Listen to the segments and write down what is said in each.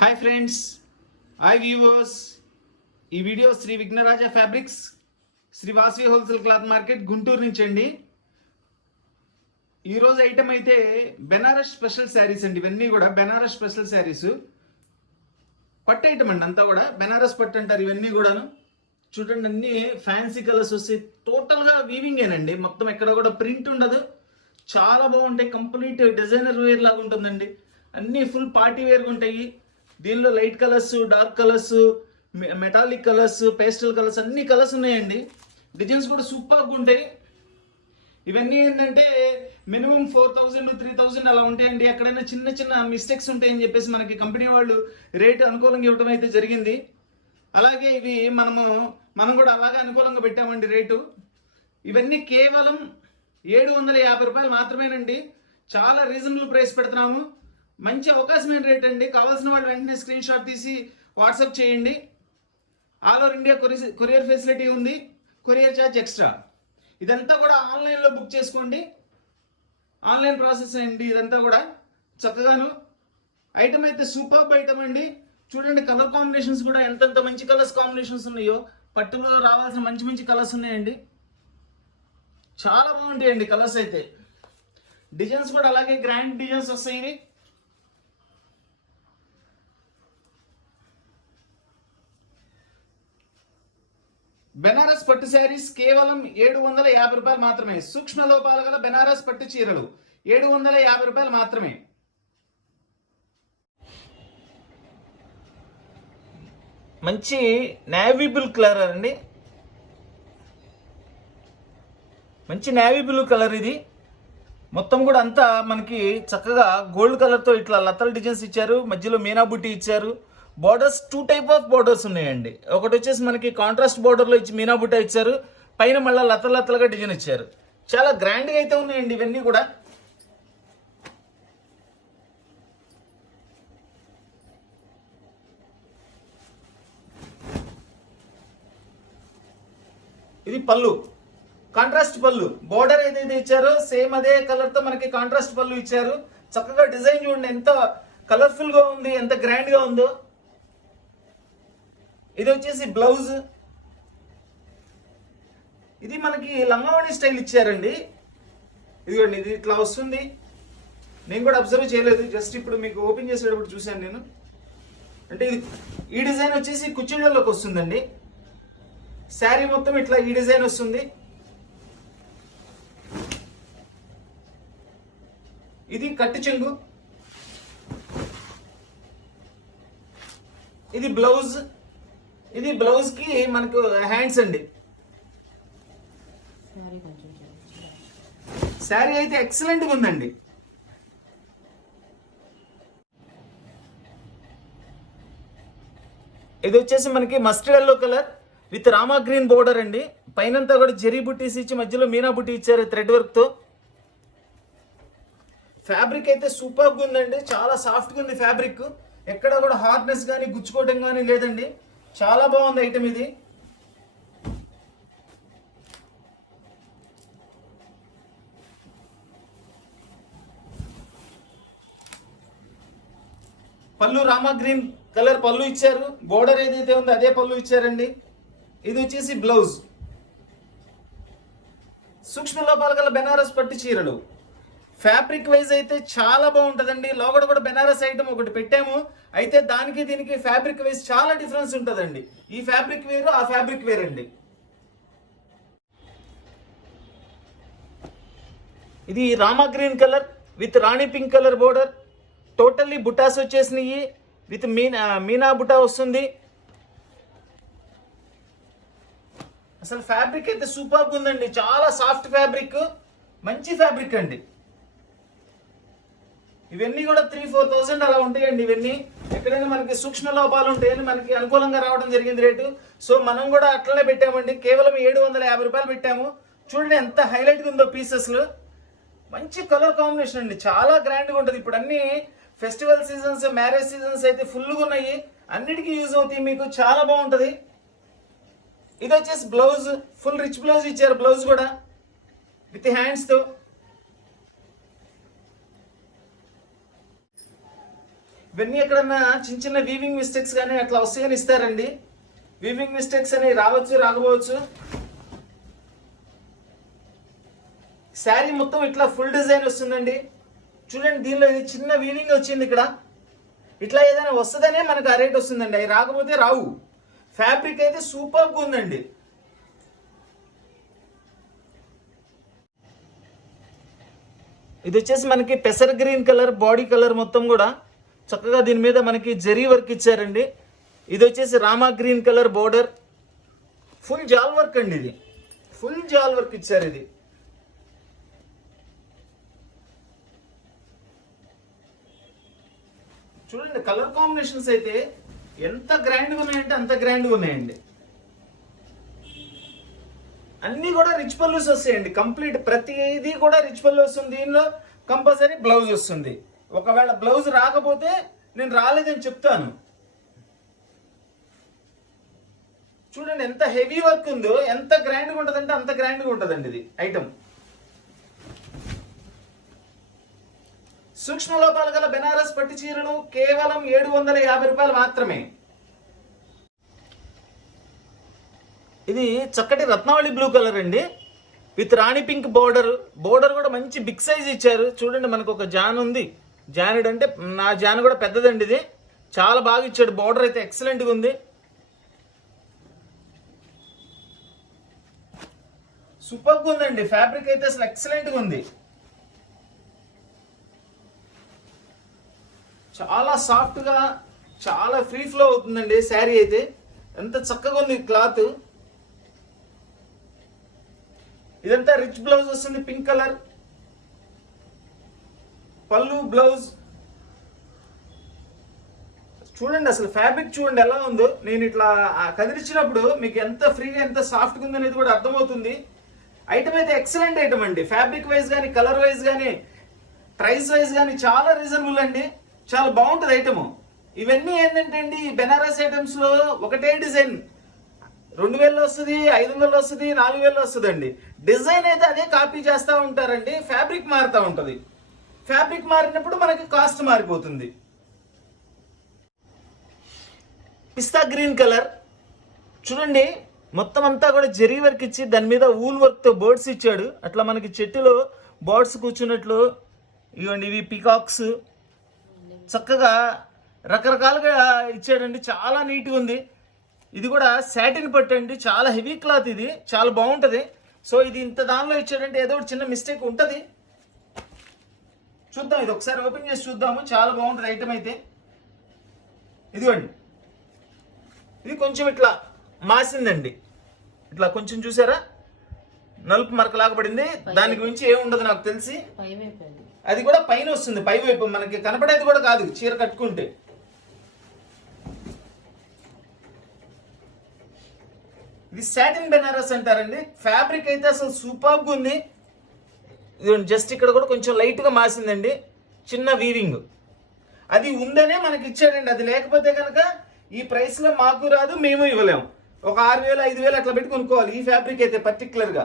Hi friends, hi viewers. ఈ video Shri Vighnaraja fabrics, Shri Vasavi wholesale cloth market Guntur నుంచి అండి. ఈరోజు ఐటమ్ అయితే బెనారస్ స్పెషల్ శారీస్ అండి. ఇవన్నీ కూడా బెనారస్ స్పెషల్ శారీస్, పట్టు ఐటమ్ అండి. అంతా కూడా బెనారస్ పట్టు అంటారు ఇవన్నీ కూడాను. చూడండి, అన్ని ఫ్యాన్సీ కలర్స్ వస్తాయి. టోటల్గా వీవింగేనండి, మొత్తం ఎక్కడ కూడా ప్రింట్ ఉండదు. చాలా బాగుంటాయి, కంప్లీట్ డిజైనర్ వేర్ లాగా ఉంటుందండి. అన్నీ ఫుల్ పార్టీ వేర్గా ఉంటాయి. దీనిలో light colours, dark colours, metallic colours, pastel colours, అన్ని కలర్స్ ఉన్నాయండి. డిజైన్స్ కూడా సూపర్గా ఉంటాయి. ఇవన్నీ ఏంటంటే మినిమం 4000 to 3000 అలా ఉంటాయండి. ఎక్కడైనా చిన్న చిన్న మిస్టేక్స్ ఉంటాయని చెప్పేసి మనకి కంపెనీ వాళ్ళు రేటు అనుకూలంగా ఇవ్వడం అయితే జరిగింది. అలాగే ఇవి మనం కూడా అలాగే అనుకూలంగా పెట్టామండి రేటు. ఇవన్నీ కేవలం 750 రూపాయలు మాత్రమేనండి. చాలా రీజనబుల్ ప్రైస్ పెడుతున్నాము. మంచి అవకాశమైన రేట్ అండి. కావాల్సిన వాళ్ళు వెంటనే స్క్రీన్ షాట్ తీసి వాట్సాప్ చేయండి. All over India courier facility ఉంది, కొరియర్ ఛార్జ్ ఎక్స్ట్రా. ఇదంతా కూడా ఆన్లైన్లో బుక్ చేసుకోండి. ఆన్లైన్ ప్రాసెస్ అండి ఇదంతా కూడా. చక్కగాను ఐటమ్ అయితే సూపర్బ్ ఐటమ్ అండి. చూడండి, కలర్ కాంబినేషన్స్ కూడా ఎంతెంత మంచి కలర్స్ కాంబినేషన్స్ ఉన్నాయో. పట్టులో రావాల్సిన మంచి మంచి కలర్స్ ఉన్నాయండి. చాలా బాగుంటాయండి కలర్స్ అయితే. డిజైన్స్ కూడా అలాగే గ్రాండ్ డిజైన్స్ వస్తాయి. ఇవి బెనారస్ పట్టు శారీస్ కేవలం 750 రూపాయలు మాత్రమే. సూక్ష్మ లోపాలు గల బెనారస్ పట్టు చీరలు 750 రూపాయలు మాత్రమే. మంచి నేవీ బ్లూ కలర్ అండి, మంచి నేవీ బ్లూ కలర్. ఇది మొత్తం కూడా అంతా మనకి చక్కగా గోల్డ్ కలర్తో ఇట్లా లతల డిజైన్స్ ఇచ్చారు. మధ్యలో మీనా బుట్టి ఇచ్చారు. బోర్డర్స్ 2 టైప్ ఆఫ్ బోర్డర్స్ ఉన్నాయండి. ఒకటి వచ్చేసి మనకి కాంట్రాస్ట్ బోర్డర్లో ఇచ్చి మీనా బుట్ట ఇచ్చారు. పైన మళ్ళీ లతలుగా డిజైన్ ఇచ్చారు. చాలా గ్రాండ్గా అయితే ఉన్నాయండి ఇవన్నీ కూడా. ఇది పళ్ళు, కాంట్రాస్ట్ పళ్ళు. బోర్డర్ ఏదైతే ఇచ్చారో సేమ్ అదే కలర్తో మనకి కాంట్రాస్ట్ పళ్ళు ఇచ్చారు. చక్కగా డిజైన్ చూడండి, ఎంత కలర్ఫుల్గా ఉంది, ఎంత గ్రాండ్గా ఉందో. ఇది వచ్చేసి బ్లౌజ్. ఇది మనకి లంగావణి స్టైల్ ఇచ్చారండి. ఇదిగోండి, ఇది ఇట్లా వస్తుంది. నేను కూడా అబ్జర్వ్ చేయలేదు, జస్ట్ ఇప్పుడు మీకు ఓపెన్ చేసేటప్పుడు చూశాను నేను. అంటే ఈ డిజైన్ వచ్చేసి కుచ్చిళ్ళలోకి వస్తుందండి. శారీ మొత్తం ఇట్లా ఈ డిజైన్ వస్తుంది. ఇది కట్టు చెంగు. ఇది బ్లౌజ్. ఇది బ్లౌజ్ కి మనకు హ్యాండ్స్ అండి. శారీ అయితే ఎక్సలెంట్గా ఉందండి. ఇది వచ్చేసి మనకి mustard yellow colour with Rama green border అండి. పైనంతా కూడా జెరీ బుట్టీస్ ఇచ్చి మధ్యలో మీనా బుట్టి ఇచ్చారు థ్రెడ్ వర్క్ తో. ఫ్యాబ్రిక్ అయితే సూపర్గా ఉందండి. చాలా సాఫ్ట్గా ఉంది ఫ్యాబ్రిక్. ఎక్కడ కూడా హార్డ్నెస్ కానీ గుచ్చుకోవటం కానీ లేదండి. చాలా బాగుంది ఐటమ్ ఇది. పళ్ళు రామా గ్రీన్ కలర్ పళ్ళు ఇచ్చారు. బోర్డర్ ఏదైతే ఉందో అదే పళ్ళు ఇచ్చారండి. ఇది వచ్చేసి బ్లౌజ్. సూక్ష్మ లోపాలు గల బెనారస్ పట్టు చీరలు. ఫ్యాబ్రిక్ వైజ్ అయితే చాలా బాగుంటుందండి. లోగడ కూడా బెనారస్ ఐటమ్ ఒకటి పెట్టాము. అయితే దానికి దీనికి ఫ్యాబ్రిక్ వైజ్ చాలా డిఫరెన్స్ ఉంటుందండి. ఈ ఫ్యాబ్రిక్ వేరు, ఆ ఫ్యాబ్రిక్ వేరండి. ఇది Rama green colour with Rani pink colour border. Totally బుటాస్ వచ్చేసినాయి. విత్ మీనా బుటా వస్తుంది. అసలు ఫ్యాబ్రిక్ అయితే సూపర్గా ఉందండి. చాలా సాఫ్ట్ ఫ్యాబ్రిక్, మంచి ఫ్యాబ్రిక్ అండి. ఇవన్నీ కూడా 3-4,000 అలా ఉంటాయండి. ఇవన్నీ ఎక్కడైనా మనకి సూక్ష్మ లోపాలు ఉంటాయని మనకి అనుకూలంగా రావడం జరిగింది రేటు. సో మనం కూడా అట్లనే పెట్టామండి. కేవలం 750 రూపాయలు పెట్టాము. చూడండి ఎంత హైలైట్గా ఉందో పీసెస్లు. మంచి కలర్ కాంబినేషన్ అండి, చాలా గ్రాండ్గా ఉంటుంది. ఇప్పుడు అన్ని ఫెస్టివల్ సీజన్స్, మ్యారేజ్ సీజన్స్ అయితే ఫుల్గా ఉన్నాయి. అన్నిటికీ యూజ్ అవుతాయి మీకు. చాలా బాగుంటుంది. ఇది వచ్చేసి బ్లౌజ్. ఫుల్ రిచ్ బ్లౌజ్ ఇచ్చారు. బ్లౌజ్ కూడా విత్ హ్యాండ్స్తో. ఇవన్నీ ఎక్కడన్నా చిన్న చిన్న వీవింగ్ మిస్టేక్స్ కానీ అట్లా వస్తాయని ఇస్తారండి. వీవింగ్ మిస్టేక్స్ అని రావచ్చు రాకపోవచ్చు. శారీ మొత్తం ఇట్లా ఫుల్ డిజైన్ వస్తుందండి. చూడండి, దీనిలో ఇది చిన్న వీవింగ్ వచ్చింది ఇక్కడ. ఇట్లా ఏదైనా వస్తుందనే మనకు ఆ రేట్ వస్తుందండి. అవి రాకపోతే రావు. ఫ్యాబ్రిక్ అయితే సూపర్గా ఉందండి. ఇది వచ్చేసి మనకి పెసర్ గ్రీన్ కలర్ బాడీ కలర్ మొత్తం కూడా చక్కగా దీని మీద మనకి జరీ వర్క్ ఇచ్చారండి. ఇది వచ్చేసి Rama green colour border, full జాల్ వర్క్ అండి. ఇది ఫుల్ జాల్ వర్క్ ఇచ్చారు. ఇది చూడండి, కలర్ కాంబినేషన్స్ అయితే ఎంత గ్రాండ్గా ఉన్నాయంటే అంత గ్రాండ్గా ఉన్నాయండి. అన్నీ కూడా రిచ్ పల్లూస్ వస్తాయండి. కంప్లీట్ ప్రతిదీ కూడా రిచ్ పల్లూ వస్తుంది. దీనిలో కంపల్సరీ బ్లౌజ్ వస్తుంది. ఒకవేళ బ్లౌజ్ రాకపోతే నేను రాలేదని చెప్తాను. చూడండి ఎంత హెవీ వర్క్ ఉందో, ఎంత గ్రాండ్గా ఉంటుందంటే అంత గ్రాండ్గా ఉంటుందండి ఇది ఐటమ్. సూక్ష్మ లోపాలు గల బెనారస్ పట్టు చీరలు కేవలం 750 రూపాయలు మాత్రమే. ఇది చక్కటి రత్నావళి బ్లూ కలర్ అండి, with Rani pink border. Border కూడా మంచి బిగ్ సైజ్ ఇచ్చారు. చూడండి, మనకు ఒక జాన్ ఉంది. జానుడు అంటే నా జాన్ కూడా పెద్దదండి. ఇది చాలా బాగా ఇచ్చాడు. బోర్డర్ అయితే ఎక్సలెంట్గా ఉంది. సూపర్గా ఉందండి. ఫ్యాబ్రిక్ అయితే అసలు ఎక్సలెంట్గా ఉంది. చాలా సాఫ్ట్గా, చాలా ఫ్రీ ఫ్లో అవుతుందండి శారీ అయితే. ఎంత చక్కగా ఉంది క్లాత్. ఇదంతా రిచ్ బ్లౌజ్ వస్తుంది, పింక్ కలర్ పళ్ళు బ్లౌజ్. చూడండి అసలు ఫ్యాబ్రిక్ చూడండి ఎలా ఉందో. నేను ఇట్లా కదిలించినప్పుడు మీకు ఎంత ఫ్రీగా ఎంత సాఫ్ట్గా ఉంది అనేది కూడా అర్థమవుతుంది. ఐటమ్ అయితే ఎక్సలెంట్ ఐటమ్ అండి. ఫ్యాబ్రిక్ వైజ్ కానీ, కలర్ వైజ్ కానీ, ప్రైస్ వైజ్ కానీ చాలా రీజనబుల్ అండి. చాలా బాగుంటుంది ఐటమ్. ఇవన్నీ ఏంటంటే అండి, బెనారస్ ఐటమ్స్ లో ఒకటే డిజైన్ 2000 వస్తుంది, 500 వస్తుంది, 4000 వస్తుంది అండి. డిజైన్ అయితే అదే కాపీ చేస్తూ ఉంటారండి. ఫ్యాబ్రిక్ మారుతూ ఉంటుంది. ఫ్యాబ్రిక్ మారినప్పుడు మనకి కాస్ట్ మారిపోతుంది. పిస్తా గ్రీన్ కలర్ చూడండి, మొత్తం అంతా కూడా జరీ వర్క్ ఇచ్చి దాని మీద ఊల్ వర్క్తో బర్డ్స్ ఇచ్చాడు. అట్లా మనకి చెట్టులో బర్డ్స్ కూర్చున్నట్లు. ఇవ్వండి, ఇవి పికాక్స్ చక్కగా రకరకాలుగా ఇచ్చాడండి. చాలా నీట్గా ఉంది. ఇది కూడా సాటిన్ పట్టు అండి, చాలా హెవీ క్లాత్. ఇది చాలా బాగుంటుంది. సో ఇది ఇంత దానిలో ఇచ్చాడంటే ఏదో ఒకటి చిన్న మిస్టేక్ ఉంటుంది. చూద్దాం, ఇది ఒకసారి ఓపెన్ చేసి చూద్దాము. చాలా బాగుంటుంది ఐటమ్ అయితే. ఇదిగోండి, ఇది కొంచెం ఇట్లా మాసిందండి. ఇట్లా కొంచెం చూసారా, నలుపు మరకలాగా పడింది. దాని గురించి ఏముండదు నాకు తెలిసి. అది కూడా పైన వస్తుంది, పై వైపు మనకి కనపడేది కూడా కాదు చీర కట్టుకుంటే. ఇది సాటిన్ బెనారస్ అంటారండి. ఫ్యాబ్రిక్ అయితే అసలు సూపర్గా ఉంది. జస్ట్ ఇక్కడ కూడా కొంచెం లైట్గా మాసిందండి, చిన్న వీవింగ్. అది ఉందనే మనకి ఇచ్చాడండి. అది లేకపోతే కనుక ఈ ప్రైస్లో మాకు రాదు, మేము ఇవ్వలేము. ఒక 6000 5000 అట్లా పెట్టి కొనుక్కోవాలి ఈ ఫ్యాబ్రిక్ అయితే పర్టికులర్గా.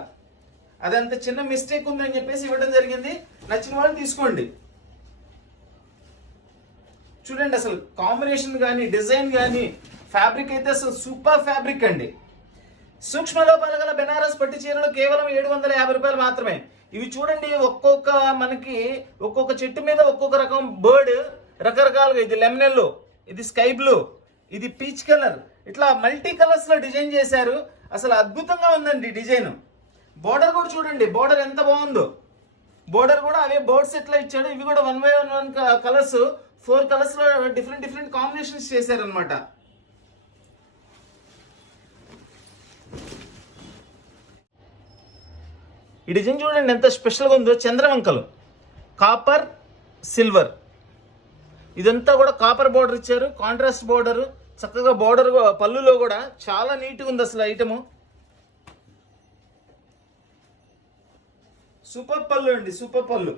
అదంత చిన్న మిస్టేక్ ఉందని చెప్పేసి ఇవ్వడం జరిగింది. నచ్చిన వాళ్ళు తీసుకోండి. చూడండి అసలు కాంబినేషన్ కానీ, డిజైన్ కానీ, ఫ్యాబ్రిక్ అయితే అసలు సూపర్ ఫ్యాబ్రిక్ అండి. సూక్ష్మ లోపాలు గల బెనారస్ పట్టు చీరలు కేవలం 750 రూపాయలు మాత్రమే. ఇవి చూడండి, మనకి ఒక్కొక్క చెట్టు మీద ఒక్కొక్క రకం బర్డ్ రకరకాలుగా. ఇది లెమన్ ఎల్లో, ఇది స్కై బ్లూ, ఇది పీచ్ కలర్, ఇట్లా మల్టీ కలర్స్ లో డిజైన్ చేశారు. అసలు అద్భుతంగా ఉందండి డిజైన్. బోర్డర్ కూడా చూడండి, బోర్డర్ ఎంత బాగుందో. బోర్డర్ కూడా అవే బర్డ్స్ ఎట్లా ఇచ్చాడు. ఇవి కూడా 1 by 1 కలర్స్, 4 కలర్స్ లో డిఫరెంట్ కాంబినేషన్స్ చేశారనమాట. ఈ డిజైన్ చూడండి ఎంత స్పెషల్గా ఉందో. చంద్రవంకలు, కాపర్ సిల్వర్, ఇదంతా కూడా కాపర్ బోర్డర్ ఇచ్చారు. కాంట్రాస్ట్ బోర్డర్, చక్కగా బోర్డర్ పళ్ళులో కూడా చాలా నీట్గా ఉంది అసలు ఐటము. సూపర్ పళ్ళు అండి, సూపర్ పళ్ళు.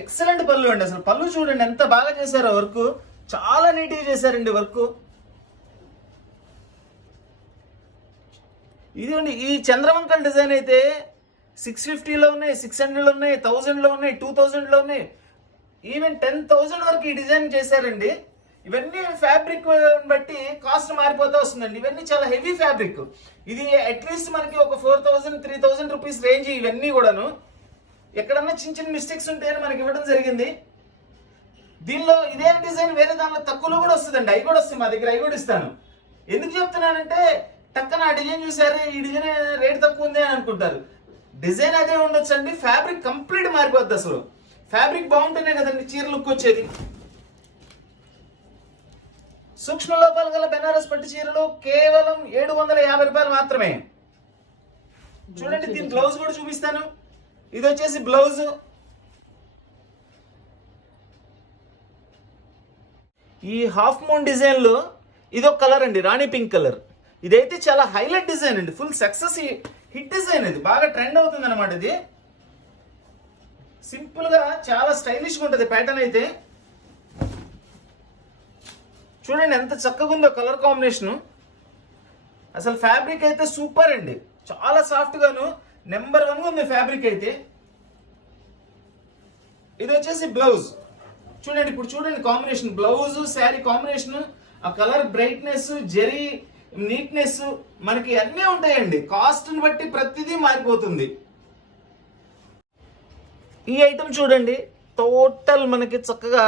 ఎక్సలెంట్ పళ్ళు అండి. అసలు పళ్ళు చూడండి ఎంత బాగా చేశారో. వర్క్ చాలా నీట్గా చేశారండి వర్క్. ఇదిగోండి, ఈ చంద్రవంకల డిజైన్ అయితే 650లో ఉన్నాయి, 600లో ఉన్నాయి, 1000లో ఉన్నాయి, 2000లో ఉన్నాయి, ఈవెన్ 10,000 వరకు ఈ డిజైన్ చేశారండి. ఇవన్నీ ఫ్యాబ్రిక్ బట్టి కాస్ట్ మారిపోతూ వస్తుందండి. ఇవన్నీ చాలా హెవీ ఫ్యాబ్రిక్. ఇది అట్లీస్ట్ మనకి ఒక 4,000 3,000 రూపీస్ రేంజ్. ఇవన్నీ కూడాను ఎక్కడన్నా చిన్న చిన్న మిస్టేక్స్ ఉంటాయని మనకి ఇవ్వడం జరిగింది. దీనిలో ఇదే డిజైన్ వేరే దానిలో తక్కువలో కూడా వస్తుందండి. అవి కూడా వస్తాయి మా దగ్గర, అవి కూడా ఇస్తాను. ఎందుకు చెప్తున్నానంటే టక్కన ఆ డిజైన్ చూసారు, ఈ డిజైన్ రేట్ తక్కువ ఉంది అని అనుకుంటారు. డిజైన్ అదే ఉండొచ్చు అండి, ఫ్యాబ్రిక్ కంప్లీట్ మారిపోద్ది. అసలు ఫ్యాబ్రిక్ బాగుంటేనే కదండి చీర లుక్ వచ్చేది. సూక్ష్మ లోపాలు గల బెనారస్ పట్టు చీరలు కేవలం 750 రూపాయలు మాత్రమే. చూడండి, దీని బ్లౌజ్ కూడా చూపిస్తాను. ఇది వచ్చేసి బ్లౌజ్. ఈ హాఫ్ మూన్ డిజైన్ లో ఇదొక కలర్ అండి, రాణి పింక్ కలర్. ఇదైతే చాలా హైలైట్ డిజైన్ అండి, ఫుల్ సక్సెస్ హిట్ డిజైన్. ఇది బాగా ట్రెండ్ అవుతుంది అనమాట. ఇది సింపుల్ గా చాలా స్టైలిష్ గా ఉంటుంది ప్యాటర్న్ అయితే. చూడండి ఎంత చక్కగా ఉందో కలర్ కాంబినేషన్. అసలు ఫ్యాబ్రిక్ అయితే సూపర్ అండి, చాలా సాఫ్ట్ గాను నెంబర్ 1 ఉంది ఫ్యాబ్రిక్ అయితే. ఇది వచ్చేసి బ్లౌజ్. చూడండి, ఇప్పుడు చూడండి కాంబినేషన్, బ్లౌజ్ శారీ కాంబినేషన్, ఆ కలర్ బ్రైట్నెస్, జెరీ నీట్నెస్ మనకి అన్నీ ఉంటాయండి. కాస్ట్ ని బట్టి ప్రతిదీ మారిపోతుంది. ఈ ఐటమ్ చూడండి, టోటల్ మనకి చక్కగా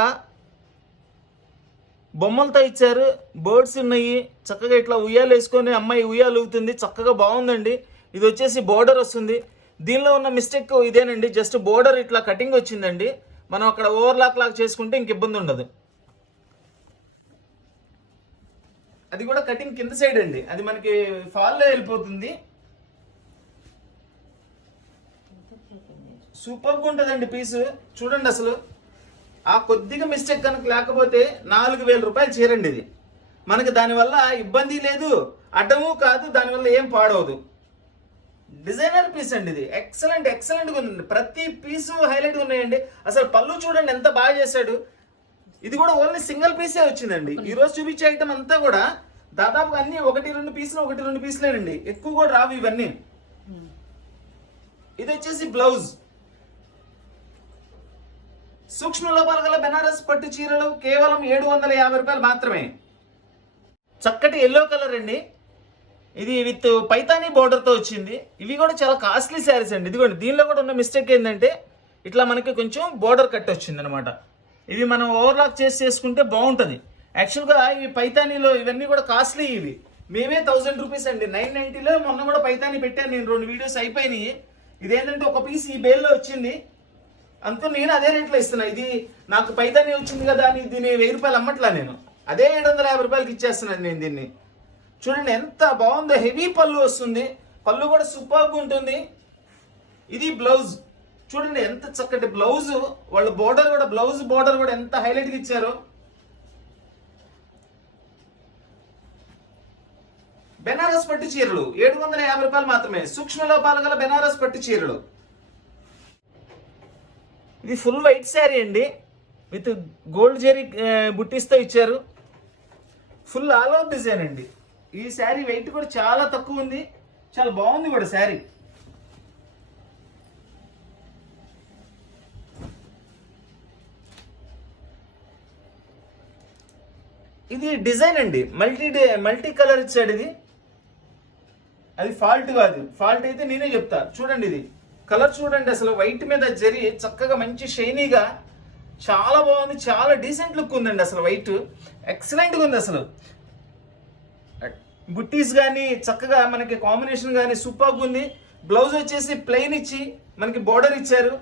బొమ్మలతో ఇచ్చారు, బర్డ్స్ ఉన్నాయి. చక్కగా ఇట్లా ఉయ్యాలు వేసుకొని అమ్మాయి ఉయ్యాలు ఊగుతుంది, చక్కగా బాగుందండి. ఇది వచ్చేసి బోర్డర్ వస్తుంది. దీనిలో ఉన్న మిస్టేక్ ఇదేనండి, జస్ట్ బోర్డర్ ఇట్లా కటింగ్ వచ్చిందండి. మనం అక్కడ ఓవర్లాక్ లాక్ చేసుకుంటే ఇంక ఇబ్బంది ఉండదు. అది కూడా కటింగ్ కింద సైడ్ అండి, అది మనకి ఫాల్లో వెళ్ళిపోతుంది. సూపర్గా ఉంటుందండి పీస్. చూడండి, అసలు ఆ కొద్దిగా మిస్టేక్ కనుక లేకపోతే 4,000 రూపాయలు చీరండి ఇది. మనకి దానివల్ల ఇబ్బంది లేదు, అడ్డము కాదు, దానివల్ల ఏం పాడవదు. డిజైనర్ పీస్ అండి ఇది. ఎక్సలెంట్గా ఉందండి. ప్రతి పీసు హైలైట్గా ఉన్నాయండి. అసలు పళ్ళు చూడండి ఎంత బాగా చేశాడు. ఇది కూడా ఓన్లీ సింగిల్ పీసే వచ్చిందండి. ఈ రోజు చూపించే ఐటమ్ అంతా కూడా దాదాపుగా అన్ని 1-2 పీసులేనండి, ఎక్కువ కూడా రావు ఇవన్నీ. ఇది వచ్చేసి బ్లౌజ్. సూక్ష్మ లోపాలు గల బెనారస్ పట్టు చీరలు కేవలం 750 రూపాయలు మాత్రమే. చక్కటి ఎల్లో కలర్ అండి. ఇది విత్ పైతానీ బోర్డర్ తో వచ్చింది. ఇవి కూడా చాలా కాస్ట్లీ శారీస్ అండి. ఇదిగోండి, దీనిలో కూడా ఉన్న మిస్టేక్ ఏంటంటే ఇట్లా మనకి కొంచెం బోర్డర్ కట్ వచ్చింది అనమాట. ఇవి మనం ఓవర్లాక్ చేసుకుంటే బాగుంటుంది. యాక్చువల్గా ఇవి పైతానీలో ఇవన్నీ కూడా కాస్ట్లీ. ఇవి మేమే 1000 రూపీస్ అండి, 990లో మొన్న కూడా పైతానీ పెట్టాను నేను. 2 వీడియోస్ అయిపోయినాయి. ఇదేంటంటే ఒక పీస్ ఈ బేల్లో వచ్చింది, అందుకని నేను అదే రేట్లో ఇస్తున్నా. ఇది నాకు పైతానీ వచ్చింది కదా అని దీన్ని 1000 రూపాయలు అమ్మట్లా నేను, అదే 750 రూపాయలకి ఇచ్చేస్తున్నాను నేను దీన్ని. చూడండి ఎంత బాగుందో, హెవీ పళ్ళు వస్తుంది, పళ్ళు కూడా సూపర్గా ఉంటుంది. ఇది బ్లౌజ్. చూడండి ఎంత చక్కటి బ్లౌజ్. వాళ్ళ బోర్డర్ కూడా, బ్లౌజ్ బోర్డర్ కూడా ఎంత హైలైట్గా ఇచ్చారో. బెనారస్ పట్టు చీరలు 750 రూపాయలు మాత్రమే. సూక్ష్మ లోపాలు గల బెనారస్ పట్టు చీరలు. ఇది ఫుల్ వైట్ శారీ అండి, విత్ గోల్డ్ జెరీ బుట్టీస్తో ఇచ్చారు. ఫుల్ ఆల్ ఓవర్ డిజైన్ అండి. ఈ శారీ వెయిట్ కూడా చాలా తక్కువ ఉంది, చాలా బాగుంది కూడా శారీ. ఇది డిజైన్ అండి, మల్టీ కలర్ ఇచ్చాడు. ఇది అది ఫాల్ట్ కాదు, ఫాల్ట్ అయితే నేనే చెప్తా. చూడండి ఇది కలర్ చూడండి, అసలు వైట్ మీద జరి చక్కగా మంచి షైనీగా చాలా బాగుంది, చాలా డీసెంట్ లుక్ ఉందండి. అసలు వైట్ ఎక్సలెంట్గా ఉంది. అసలు బుట్టీస్ కానీ చక్కగా మనకి కాంబినేషన్ కానీ సూపర్గా ఉంది. బ్లౌజ్ వచ్చేసి ప్లెయిన్ ఇచ్చి మనకి బోర్డర్ ఇచ్చారు.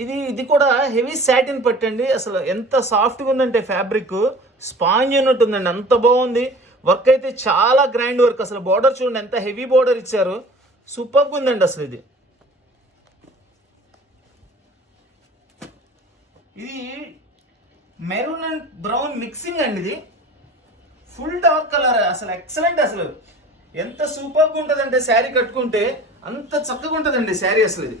ఇది కూడా హెవీ సాటిన్ పట్టండి. అసలు ఎంత సాఫ్ట్గా ఉందంటే ఫ్యాబ్రిక్ స్పాంజ్ ఉన్నట్టుందండి, అంత బాగుంది. వర్క్ అయితే చాలా గ్రాండ్ వర్క్. అసలు బోర్డర్ చూడండి ఎంత హెవీ బోర్డర్ ఇచ్చారు, సూపర్గా ఉందండి. అసలు ఇది మెరూన్ అండ్ బ్రౌన్ మిక్సింగ్ అండి. ఇది ఫుల్ డార్క్ కలర్. అసలు ఎక్సలెంట్. అసలు ఎంత సూపర్గా ఉంటుందంటే శారీ కట్టుకుంటే అంత చక్కగా ఉంటుందండి శారీ. అసలు ఇది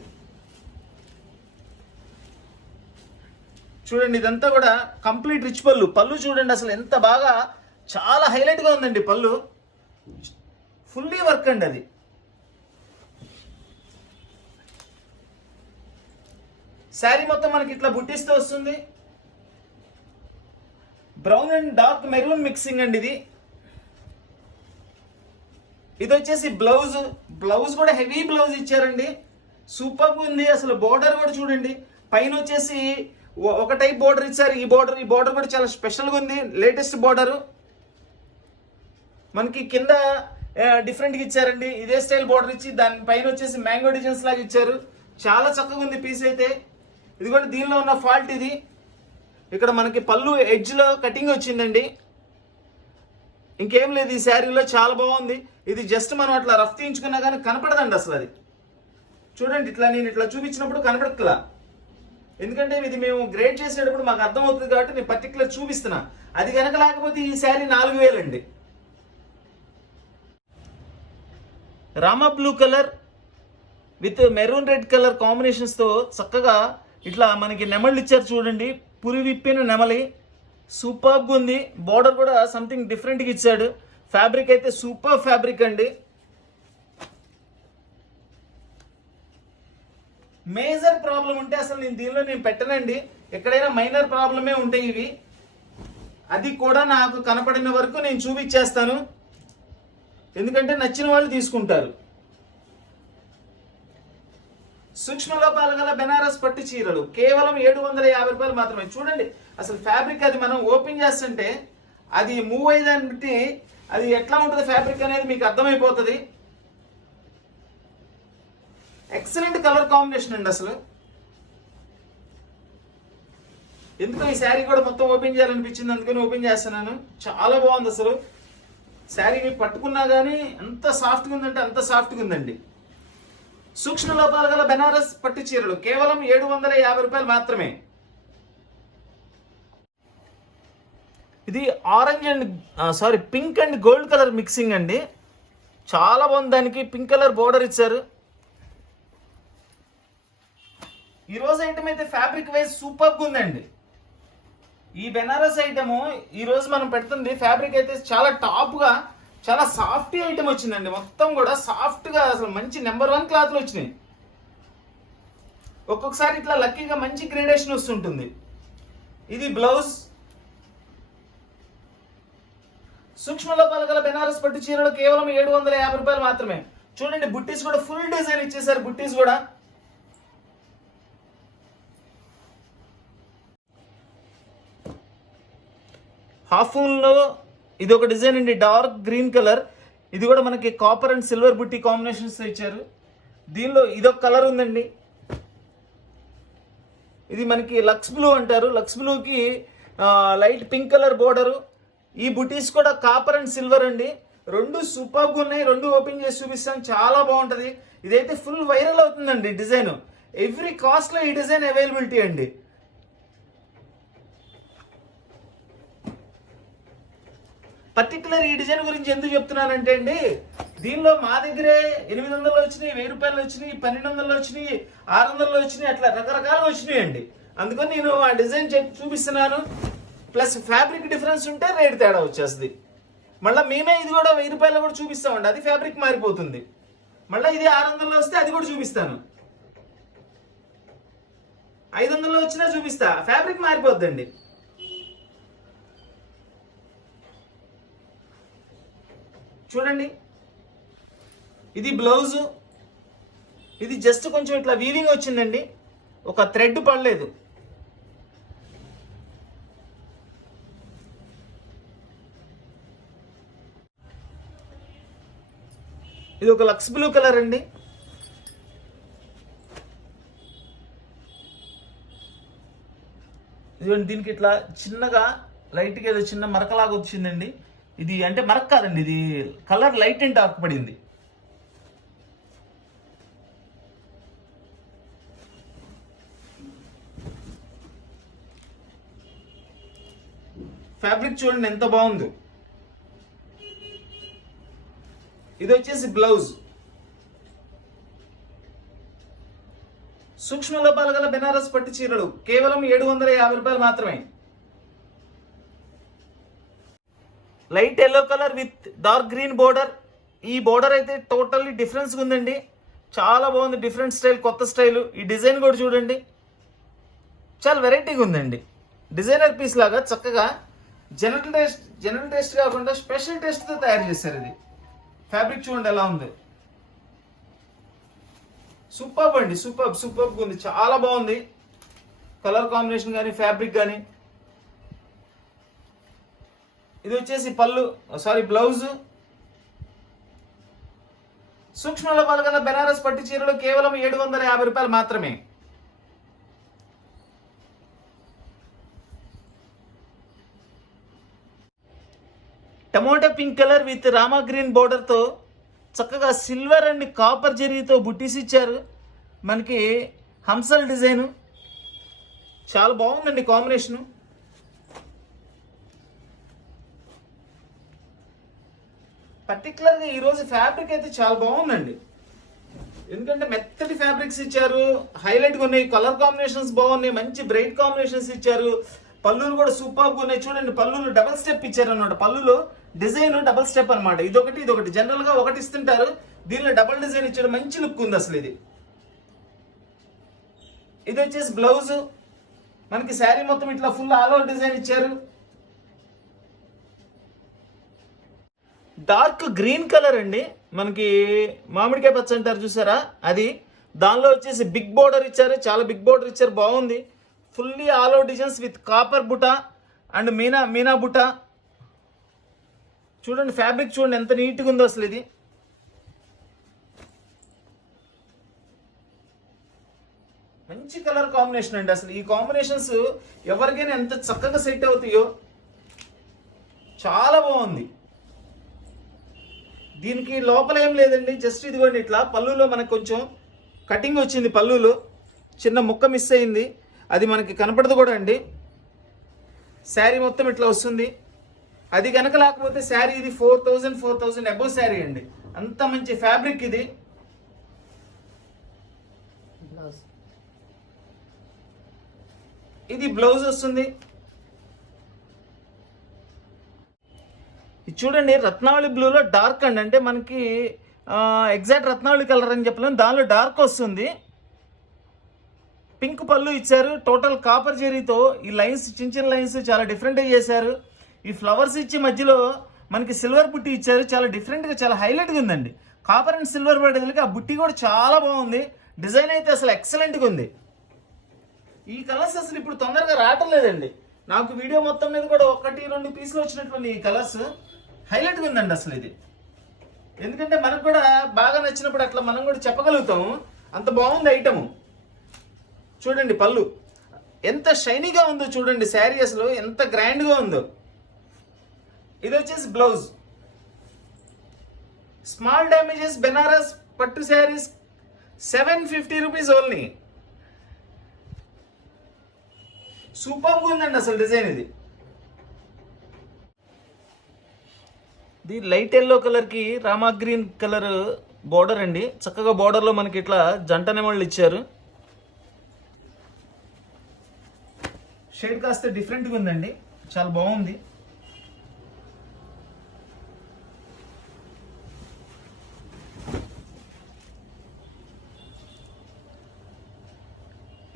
చూడండి, ఇదంతా కూడా కంప్లీట్ రిచ్ పళ్ళు. పళ్ళు చూడండి అసలు ఎంత బాగా చాలా హైలైట్గా ఉందండి పళ్ళు, ఫుల్లీ వర్క్ అండి అది. శారీ మొత్తం మనకి ఇట్లా బుట్టిస్తూ వస్తుంది. Brown and dark maroon mixing అండి ఇది. ఇది వచ్చేసి బ్లౌజ్. బ్లౌజ్ కూడా హెవీ బ్లౌజ్ ఇచ్చారండి, సూపర్ ఉంది. అసలు బోర్డర్ కూడా చూడండి, పైన వచ్చేసి ఒక టైప్ బోర్డర్ ఇచ్చారు. ఈ బోర్డర్ కూడా చాలా స్పెషల్గా ఉంది, లేటెస్ట్ బోర్డర్. మనకి కింద డిఫరెంట్గా ఇచ్చారండి, ఇదే స్టైల్ బోర్డర్ ఇచ్చి దాని పైన వచ్చేసి మ్యాంగో డిజైన్స్ లాగా ఇచ్చారు. చాలా చక్కగా ఉంది పీస్ అయితే. ఇది కూడా దీనిలో ఉన్న ఫాల్ట్ ఇది. ఇక్కడ మనకి పళ్ళు ఎడ్జ్లో కటింగ్ వచ్చిందండి, ఇంకేం లేదు ఈ శారీలో. చాలా బాగుంది. ఇది జస్ట్ మనం అట్లా రఫ్ తీయించుకున్నా కానీ కనపడదండి అసలు. అది చూడండి, ఇట్లా నేను ఇట్లా చూపించినప్పుడు కనపడట్లా, ఎందుకంటే ఇది మేము గ్రేడ్ చేసేటప్పుడు మాకు అర్థమవుతుంది కాబట్టి నేను పర్టికులర్ చూపిస్తున్నా. అది కనుక లేకపోతే ఈ శారీ 4000 అండి. Rama blue colour with maroon red colour కాంబినేషన్స్తో చక్కగా ఇట్లా మనకి నెమళ్ళు ఇచ్చారు చూడండి, పురి విప్పిన నెమలి. సూపర్గా ఉంది. బార్డర్ కూడా సంథింగ్ డిఫరెంట్గా ఇచ్చాడు. ఫ్యాబ్రిక్ అయితే సూపర్ ఫ్యాబ్రిక్ అండి. మేజర్ ప్రాబ్లం ఉంటే అసలు నేను దీనిలో పెట్టనండి. ఎక్కడైనా మైనర్ ప్రాబ్లమే ఉంటాయి ఇవి, అది కూడా నాకు కనపడిన వరకు నేను చూపించేస్తాను, ఎందుకంటే నచ్చిన వాళ్ళు తీసుకుంటారు. సూక్ష్మ లోపాలు గల బెనారస్ పట్టు చీరలు కేవలం 750 రూపాయలు మాత్రమే. చూడండి అసలు ఫ్యాబ్రిక్, అది మనం ఓపెన్ చేస్తుంటే అది మూవ్ అయ్యేదాన్ని బట్టి అది ఎట్లా ఉంటుంది ఫ్యాబ్రిక్ అనేది మీకు అర్థమైపోతుంది. ఎక్సలెంట్ కలర్ కాంబినేషన్ అండి అసలు. ఎందుకో ఈ శారీ కూడా మొత్తం ఓపెన్ చేయాలనిపించింది, అందుకని ఓపెన్ చేస్తున్నాను. చాలా బాగుంది అసలు శారీ. మీరు పట్టుకున్నా కానీ ఎంత సాఫ్ట్గా ఉందంటే అంత సాఫ్ట్గా ఉందండి. సూక్ష్మ లోపాలు గల బెనారస్ పట్టు చీరలు కేవలం 750 రూపాయలు మాత్రమే. ఇది orange and pink and gold colour mixing అండి, చాలా బాగుంది. దానికి పింక్ కలర్ బోర్డర్ ఇచ్చారు. ఈరోజు ఐటమ్ అయితే ఫ్యాబ్రిక్ వైజ్ సూపర్గా ఉందండి. ఈ బెనారస్ ఐటమ్ ఈరోజు మనం పెడుతుంది ఫ్యాబ్రిక్ అయితే చాలా టాప్గా, చాలా సాఫ్ట్ ఐటమ్ వచ్చిందండి. మొత్తం కూడా సాఫ్ట్గా అసలు మంచి నెంబర్ 1 క్లాత్లు వచ్చినాయి. ఒక్కొక్కసారి ఇట్లా లక్కీగా మంచి గ్రేడేషన్ వస్తుంటుంది. ఇది బ్లౌజ్. సూక్ష్మ లోపాలు గల బెనారస్ పట్టు చీరలు కేవలం 750 రూపాయలు మాత్రమే. చూడండి బుట్టీస్ కూడా ఫుల్ డిజైన్ ఇచ్చేసారు. బుట్టీస్ కూడా హాఫ్ లో ఇది ఒక డిజైన్ అండి, డార్క్ గ్రీన్ కలర్. ఇది కూడా మనకి కాపర్ అండ్ సిల్వర్ బుట్టి కాంబినేషన్స్ ఇచ్చారు. దీనిలో ఇదొక కలర్ ఉందండి, ఇది మనకి లక్స్ బ్లూ అంటారు. లక్స్ బ్లూకి లైట్ పింక్ కలర్ బోర్డరు. ఈ బుటీస్ కూడా కాపర్ అండ్ సిల్వర్ అండి. రెండు సూపర్గా ఉన్నాయి. రెండు ఓపెన్ చేసి చూపిస్తాను, చాలా బాగుంటుంది. ఇదైతే ఫుల్ వైరల్ అవుతుందండి డిజైన్. ఎవ్రీ కాస్ట్లో ఈ డిజైన్ అవైలబిలిటీ అండి. పర్టికులర్ ఈ డిజైన్ గురించి ఎందుకు చెప్తున్నానంటే అండి, దీనిలో మా దగ్గరే 800 వచ్చినాయి, 1000 రూపాయలు వచ్చినాయి, 1200 వచ్చినాయి, 600 వచ్చినాయి, అట్లా రకరకాలు వచ్చినాయి అండి. అందుకని నేను ఆ డిజైన్ చూపిస్తున్నాను. ప్లస్ ఫ్యాబ్రిక్ డిఫరెన్స్ ఉంటే రేట్ తేడా వచ్చేస్తుంది. మళ్ళీ మేమే ఇది కూడా 1000 రూపాయలు కూడా చూపిస్తామండి, అది ఫ్యాబ్రిక్ మారిపోతుంది. మళ్ళీ ఇది 600 వస్తే అది కూడా చూపిస్తాను, 500 వచ్చినా చూపిస్తా, ఫ్యాబ్రిక్ మారిపోద్దండి. చూడండి ఇది బ్లౌజు. ఇది జస్ట్ కొంచెం ఇట్లా వీవింగ్ వచ్చిందండి, ఒక థ్రెడ్ పడలేదు. ఇది ఒక లక్స్ బ్లూ కలర్ అండి. ఇదిగోండి, దీనికి ఇట్లా చిన్నగా లైట్గా ఏదో చిన్న మరకలాగా వచ్చిందండి. ఇది అంటే మరక కాదండి, ఇది కలర్ లైట్ అండ్ డార్క్ పడింది. ఫ్యాబ్రిక్ చూడండి ఎంత బాగుంది. ఇది వచ్చేసి బ్లౌజ్. సూక్ష్మ లోపాలు గల బెనారస్ పట్టు చీరలు కేవలం 750 రూపాయలు మాత్రమే. Light yellow colour with dark green border. ఈ బోర్డర్ అయితే టోటల్లీ డిఫరెన్స్ ఉందండి, చాలా బాగుంది, డిఫరెంట్ స్టైల్, కొత్త స్టైల్. ఈ డిజైన్ కూడా చూడండి, చాలా వెరైటీగా ఉందండి. డిజైనర్ పీస్ లాగా చక్కగా జనరల్ టేస్ట్ కాకుండా స్పెషల్ టేస్ట్తో తయారు చేశారు. ఇది ఫ్యాబ్రిక్ చూడండి ఎలా ఉంది, సూపర్ అండి, సూపర్ ఉంది, చాలా బాగుంది. కలర్ కాంబినేషన్ కానీ ఫ్యాబ్రిక్ కానీ. ఇది వచ్చేసి బ్లౌజ్. సూక్ష్మ లోపాలు గల బెనారస్ పట్టు చీరలు కేవలం 750 రూపాయలు మాత్రమే. Tomato pink colour with Rama green బోర్డర్తో చక్కగా సిల్వర్ అండ్ కాపర్ జరీతో బుట్టీస్ ఇచ్చారు. మనకి హంసల్ డిజైను చాలా బాగుందండి కాంబినేషను. పర్టికులర్గా ఈరోజు ఫ్యాబ్రిక్ అయితే చాలా బాగుందండి, ఎందుకంటే మెత్తటి ఫ్యాబ్రిక్స్ ఇచ్చారు, హైలైట్గా ఉన్నాయి, కలర్ కాంబినేషన్స్ బాగున్నాయి, మంచి బ్రైట్ కాంబినేషన్స్ ఇచ్చారు. పళ్ళులు కూడా సూపర్గా ఉన్నాయి చూడండి, పళ్ళులు డబల్ స్టెప్ ఇచ్చారు అనమాట. పళ్ళులో డిజైన్ డబల్ స్టెప్ అనమాట, ఇదొకటి. జనరల్గా ఒకటి ఇస్తుంటారు, దీనిలో డబల్ డిజైన్ ఇచ్చారు, మంచి లుక్ ఉంది అసలు. ఇది వచ్చేసి బ్లౌజ్. మనకి శారీ మొత్తం ఇట్లా ఫుల్ ఆల్ ఓవర్ డిజైన్ ఇచ్చారు. డార్క్ గ్రీన్ కలర్ అండి, మనకి మామిడికాయ పచ్చ అంటారు చూసారా, అది. దానిలో వచ్చేసి బిగ్ బోర్డర్ ఇచ్చారు, చాలా బిగ్ బోర్డర్ ఇచ్చారు, బాగుంది. Fully all over designs with copper బుటా అండ్ మీనా బుటా. చూడండి ఫ్యాబ్రిక్ చూడండి ఎంత నీట్గా ఉందో అసలు. ఇది మంచి కలర్ కాంబినేషన్ అండి, అసలు ఈ కాంబినేషన్స్ ఎవరికైనా ఎంత చక్కగా సెట్ అవుతాయో, చాలా బాగుంది. దీనికి లోపల ఏం లేదండి, జస్ట్ ఇదిగోండి ఇట్లా పళ్ళులో మనకు కొంచెం కటింగ్ వచ్చింది, పళ్ళులో చిన్న ముక్క మిస్ అయింది, అది మనకి కనపడదు కూడా అండి. శారీ మొత్తం ఇట్లా వస్తుంది. అది కనుక లేకపోతే శారీ ఇది 4000 అబోవ్ శారీ అండి, అంత మంచి ఫ్యాబ్రిక్ ఇది. ఇది బ్లౌజ్ వస్తుంది. ఇది చూడండి రత్నావళి బ్లూలో డార్క్ అండి, అంటే మనకి ఎగ్జాక్ట్ రత్నావళి కలర్ అని చెప్పలేము, దానిలో డార్క్ వస్తుంది. పింక్ పళ్ళు ఇచ్చారు, టోటల్ కాపర్ జరీతో ఈ లైన్స్ చిన్న లైన్స్ చాలా డిఫరెంట్గా చేశారు. ఈ ఫ్లవర్స్ ఇచ్చి మధ్యలో మనకి సిల్వర్ బుట్టి ఇచ్చారు, చాలా డిఫరెంట్గా, చాలా హైలైట్గా ఉందండి. కాపర్ అండ్ సిల్వర్ బుట్టికి ఆ బుట్టి కూడా చాలా బాగుంది. డిజైన్ అయితే అసలు ఎక్సలెంట్గా ఉంది. ఈ కలర్స్ అసలు ఇప్పుడు తొందరగా రావటం లేదండి, నాకు వీడియో మొత్తం మీద కూడా 1-2 పీసులు వచ్చినటువంటి ఈ కలర్స్ హైలైట్గా ఉందండి అసలు. ఇది ఎందుకంటే మనకు కూడా బాగా నచ్చినప్పుడు అట్లా మనం కూడా చెప్పగలుగుతాము, అంత బాగుంది ఐటము. చూడండి పళ్ళు ఎంత షైనీగా ఉందో చూడండి, శారీ అసలు ఎంత గ్రాండ్గా ఉందో. ఇది వచ్చేసి బ్లౌజ్. స్మాల్ డ్యామేజెస్ బెనారస్ పట్టు శారీస్ 750 రూపీస్ ఓన్లీ. సూపర్గా ఉందండి అసలు డిజైన్. ఇది లైట్ ఎల్లో కలర్కి రామా గ్రీన్ కలర్ బోర్డర్ అండి, చక్కగా బోర్డర్లో మనకి ఇట్లా జంట నెమళ్ళు ఇచ్చారు. షేడ్ కాస్త డిఫరెంట్గా ఉందండి, చాలా బాగుంది.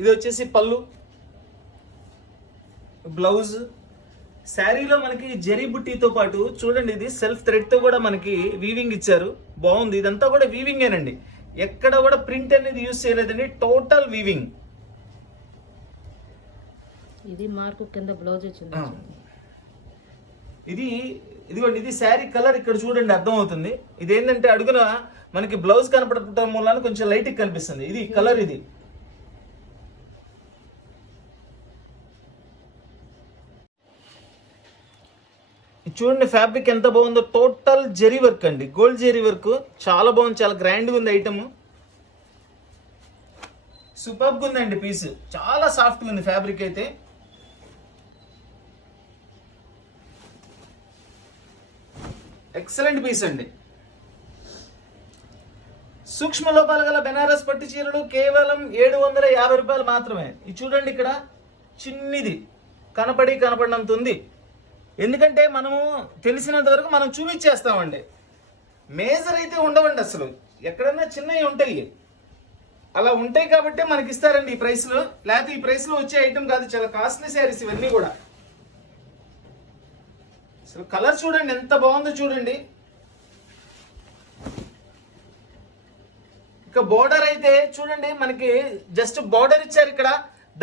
ఇది వచ్చేసి పళ్ళు, బ్లౌజ్. శారీలో మనకి జరీ బుట్టీతో పాటు చూడండి ఇది సెల్ఫ్ థ్రెడ్తో కూడా మనకి వీవింగ్ ఇచ్చారు, బాగుంది. ఇదంతా కూడా వీవింగేనండి, ఎక్కడ కూడా ప్రింట్ అనేది యూజ్ చేయలేదండి, టోటల్ వీవింగ్. ఇది మార్కు కింద బ్లౌజ్ వచ్చింది. ఇదిగోండి ఇది శారీ కలర్ ఇక్కడ చూడండి అర్థమవుతుంది. ఇది ఏంటంటే అడుగున మనకి బ్లౌజ్ కనపడటం మూలాన కొంచెం లైట్ కనిపిస్తుంది. ఇది కలర్. ఇది చూడండి ఫ్యాబ్రిక్ ఎంత బాగుందో, టోటల్ జరీ వర్క్ అండి, గోల్డ్ జరీ వర్క్, చాలా బాగుంది, చాలా గ్రాండ్గా ఉంది ఐటమ్. సూపర్గా ఉందండి పీస్, చాలా సాఫ్ట్గా ఉంది ఫ్యాబ్రిక్ అయితే. ఎక్సలెంట్ పీస్ అండి. సూక్ష్మ లోపాలు గల బెనారస్ పట్టు చీరలు కేవలం 750 రూపాయలు మాత్రమే. ఇది చూడండి ఇక్కడ చిన్నిది కనపడినంత ఉంది. ఎందుకంటే మనము తెలిసినంత వరకు మనం చూపించేస్తామండి. మేజర్ అయితే ఉండవండి అసలు, ఎక్కడన్నా చిన్నవి ఉంటాయి. అలా ఉంటాయి కాబట్టి మనకి ఇస్తారండి ఈ ప్రైస్లో, లేకపోతే ఈ ప్రైస్లో వచ్చే ఐటమ్ కాదు. చాలా కాస్ట్లీ శారీస్ ఇవన్నీ కూడా. అసలు కలర్ చూడండి ఎంత బాగుందో చూడండి. ఇక బోర్డర్ అయితే చూడండి, మనకి జస్ట్ బోర్డర్ ఇచ్చారు ఇక్కడ,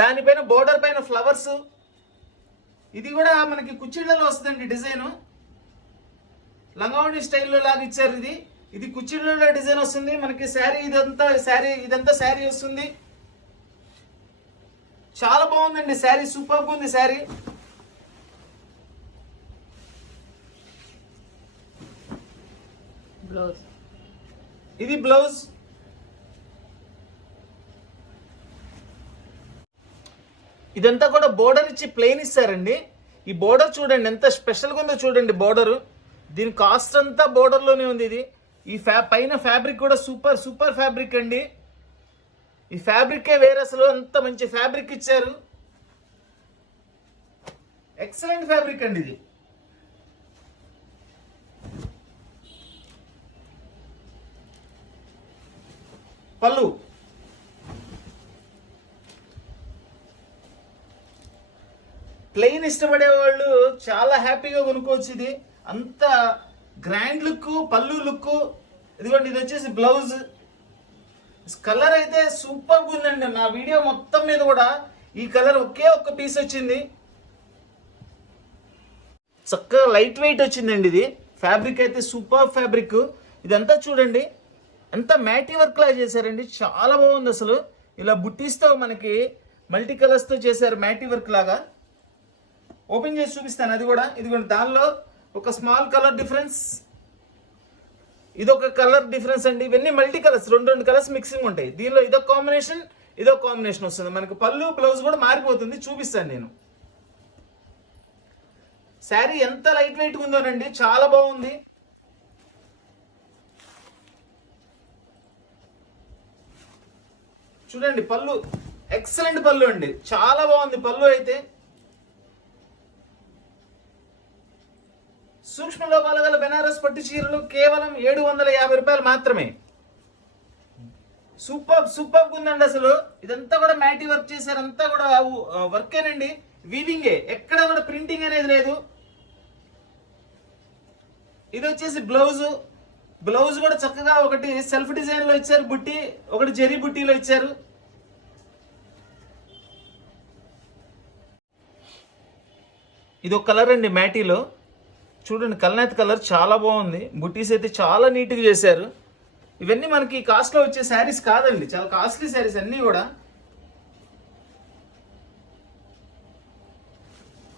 దానిపైన బోర్డర్ పైన ఫ్లవర్స్. ఇది కూడా మనకి కుచ్చిళ్ళలో వస్తుందండి డిజైన్, లంగావణి స్టైల్లో లాగా ఇచ్చారు. ఇది కుచ్చిళ్ళలో డిజైన్ వస్తుంది మనకి. ఇదంతా శారీ వస్తుంది. చాలా బాగుందండి శారీ, సూపర్ ఉంది శారీ. బ్లౌజ్, ఇది బ్లౌజ్. ఇదంతా కూడా బోర్డర్ ఇచ్చి ప్లెయిన్ ఇస్తారండి. ఈ బోర్డర్ చూడండి ఎంత స్పెషల్గా ఉందో చూడండి బోర్డర్. దీని కాస్ట్ అంతా బోర్డర్లోనే ఉంది. ఇది ఈ పైన ఫ్యాబ్రిక్ కూడా సూపర్ ఫ్యాబ్రిక్ అండి. ఈ ఫ్యాబ్రికే వేరే, అసలు అంత మంచి ఫ్యాబ్రిక్ ఇచ్చారు. ఎక్సలెంట్ ఫ్యాబ్రిక్ అండి ఇది. పళ్ళు, ప్లెయిన్ ఇష్టపడే వాళ్ళు చాలా హ్యాపీగా కొనుక్కోవచ్చు. ఇది అంత గ్రాండ్ లుక్, పళ్ళు లుక్. ఇదిగోండి, ఇది వచ్చేసి బ్లౌజ్. కలర్ అయితే సూపర్గా ఉందండి. నా వీడియో మొత్తం మీద కూడా ఈ కలర్ ఒకే ఒక్క పీస్ వచ్చింది. చక్కగా లైట్ వెయిట్ వచ్చిందండి. ఇది ఫ్యాబ్రిక్ అయితే సూపర్ ఫ్యాబ్రిక్. ఇదంతా చూడండి ఎంత మ్యాటీ వర్క్ లా చేశారండి, చాలా బాగుంది అసలు. ఇలా బుట్టీస్తో మనకి మల్టీ కలర్స్తో చేశారు మ్యాటీ వర్క్ లాగా. ఓపెన్ చేసి చూపిస్తాను అది కూడా. ఇదిగోండి, దానిలో ఒక స్మాల్ కలర్ డిఫరెన్స్, ఇదొక కలర్ డిఫరెన్స్ అండి. ఇవన్నీ మల్టీ కలర్స్, రెండు కలర్స్ మిక్సింగ్ ఉంటాయి. దీనిలో ఇదొక కాంబినేషన్ వస్తుంది మనకి. పళ్ళు బ్లౌజ్ కూడా మారిపోతుంది, చూపిస్తాను నేను. శారీ ఎంత లైట్ వెయిట్ ఉందోనండి, చాలా బాగుంది. చూడండి పళ్ళు, ఎక్సలెంట్ పళ్ళు అండి, చాలా బాగుంది పళ్ళు అయితే. సూక్ష్మ లోపాల గల బెనారస్ పట్టు చీరలు కేవలం 750 రూపాయలు మాత్రమే. సూపర్ ఉందండి అసలు. ఇదంతా కూడా మ్యాటీ వర్క్ చేశారు, అంతా కూడా వర్కేనండి, వీవింగే, ఎక్కడ కూడా ప్రింటింగ్ అనేది లేదు. ఇది వచ్చేసి బ్లౌజ్ కూడా చక్కగా ఒకటి సెల్ఫ్ డిజైన్ లో ఇచ్చారు బుట్టి, ఒకటి జరీ బుట్టీలో ఇచ్చారు. ఇది ఒక కలర్ అండి మ్యాటీలో. చూడండి కల్నేత్ కలర్ చాలా బాగుంది. బుట్టీస్ అయితే చాలా నీట్గా చేశారు. ఇవన్నీ మనకి కాస్ట్లో వచ్చే శారీస్ కాదండి, చాలా కాస్ట్లీ శారీస్ అన్నీ కూడా.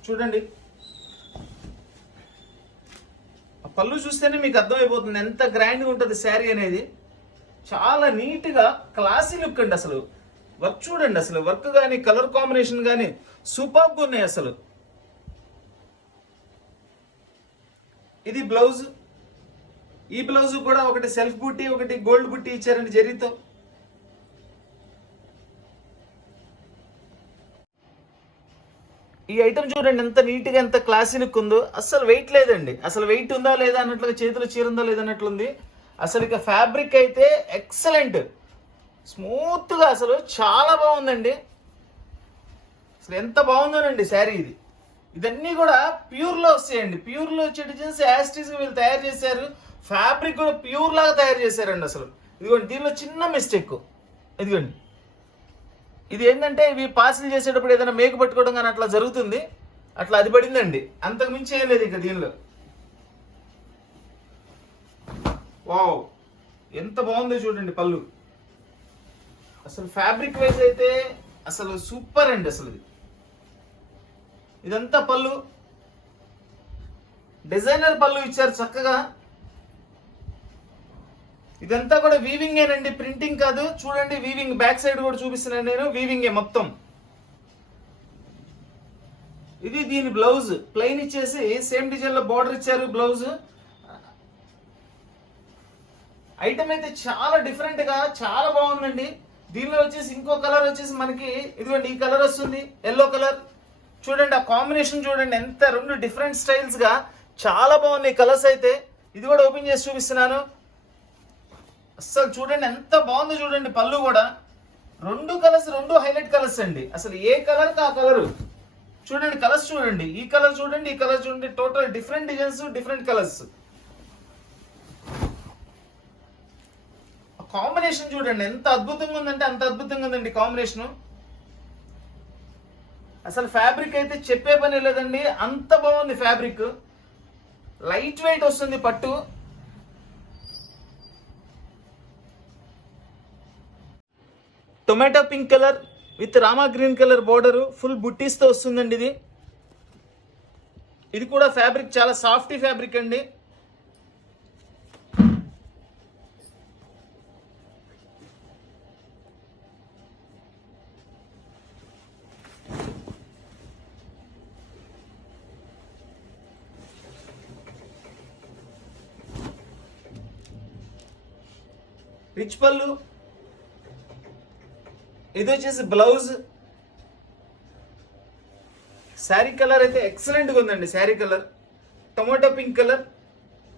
చూడండి ఆ పళ్ళు చూస్తేనే మీకు అర్థమైపోతుంది ఎంత గ్రాండ్గా ఉంటుంది శారీ అనేది. చాలా నీట్గా క్లాసీ లుక్ అండి అసలు. వర్క్ చూడండి అసలు, వర్క్ కానీ కలర్ కాంబినేషన్ కానీ సూపర్గా ఉన్నాయి అసలు. ఇది బ్లౌజ్. ఈ బ్లౌజ్ కూడా ఒకటి సెల్ఫ్ బుట్టి, ఒకటి గోల్డ్ బుట్టి ఇచ్చారండి జరీతో. ఈ ఐటమ్ చూడండి ఎంత నీట్గా ఎంత క్లాసీ లుక్ ఉందో. అసలు వెయిట్ లేదండి, అసలు వెయిట్ ఉందా లేదా అన్నట్లుగా, చేతిలో చీర ఉందా లేదా అన్నట్లుంది అసలు. ఇక ఫ్యాబ్రిక్ అయితే ఎక్సలెంట్, స్మూత్గా అసలు చాలా బాగుందండి. అసలు ఎంత బాగుందోనండి శారీ ఇది. ఇదన్నీ కూడా ప్యూర్లో వస్తాయండి, ప్యూర్లో వచ్చే డిజైన్స్ యాస్టీస్గా వీళ్ళు తయారు చేశారు. ఫ్యాబ్రిక్ కూడా ప్యూర్ లాగా తయారు చేశారండి అసలు. ఇదిగోండి దీనిలో చిన్న మిస్టేక్, ఇదిగోండి ఇది ఏంటంటే ఇవి పార్సిల్ చేసేటప్పుడు ఏదైనా మేకు పట్టుకోవడం కానీ అట్లా జరుగుతుంది, అట్లా అది పడిందండి, అంతకు మించి ఏం లేదు ఇక దీనిలో. వావ్ ఎంత బాగుందో చూడండి పళ్ళు. అసలు ఫ్యాబ్రిక్ వైజ్ అయితే అసలు సూపర్ అండి అసలు. ఇదంతా పళ్ళు, డిజైనర్ పళ్ళు ఇచ్చారు చక్కగా. ఇదంతా కూడా వీవింగేనండి, ప్రింటింగ్ కాదు. చూడండి వీవింగ్, బ్యాక్ సైడ్ కూడా చూపిస్తున్నాను నేను, వీవింగే మొత్తం. ఇది దీని బ్లౌజ్ ప్లెయిన్ ఇచ్చేసి సేమ్ డిజైన్ లో బార్డర్ ఇచ్చారు బ్లౌజ్. ఐటమ్ అయితే చాలా డిఫరెంట్ గా చాలా బాగుందండి. దీనిలో వచ్చేసి ఇంకో కలర్ వచ్చేసి మనకి ఇదిగోండి ఈ కలర్ వస్తుంది, ఎల్లో కలర్. చూడండి ఆ కాంబినేషన్ చూడండి, ఎంత రెండు డిఫరెంట్ స్టైల్స్ గా చాలా బాగున్నాయి కలర్స్ అయితే. ఇది కూడా ఓపెన్ చేసి చూపిస్తున్నాను. అస్సలు చూడండి ఎంత బాగుందో చూడండి. పళ్ళు కూడా రెండు కలర్స్, రెండు హైలైట్ కలర్స్ అండి. అసలు ఏ కలర్ కా కలర్ చూడండి. కలర్స్ చూడండి, ఈ కలర్ చూడండి, ఈ కలర్ చూడండి, total different designs, different colours. Combination చూడండి ఎంత అద్భుతంగా ఉందంటే అంత అద్భుతంగా ఉందండి కాంబినేషన్. అసలు ఫ్యాబ్రిక్ అయితే చెప్పే పని లేదండి, అంత బాగుంది ఫ్యాబ్రిక్. లైట్ వెయిట్ వస్తుంది పట్టు. Tomato pink colour with Rama green colour border, full బుట్టీస్తో వస్తుందండి ఇది. ఇది కూడా ఫ్యాబ్రిక్ చాలా సాఫ్టీ ఫ్యాబ్రిక్ అండి. రిచ్ పళ్ళు. ఇది వచ్చేసి బ్లౌజ్. శారీ కలర్ అయితే ఎక్సలెంట్ గా ఉందండి. Sari colour tomato pink colour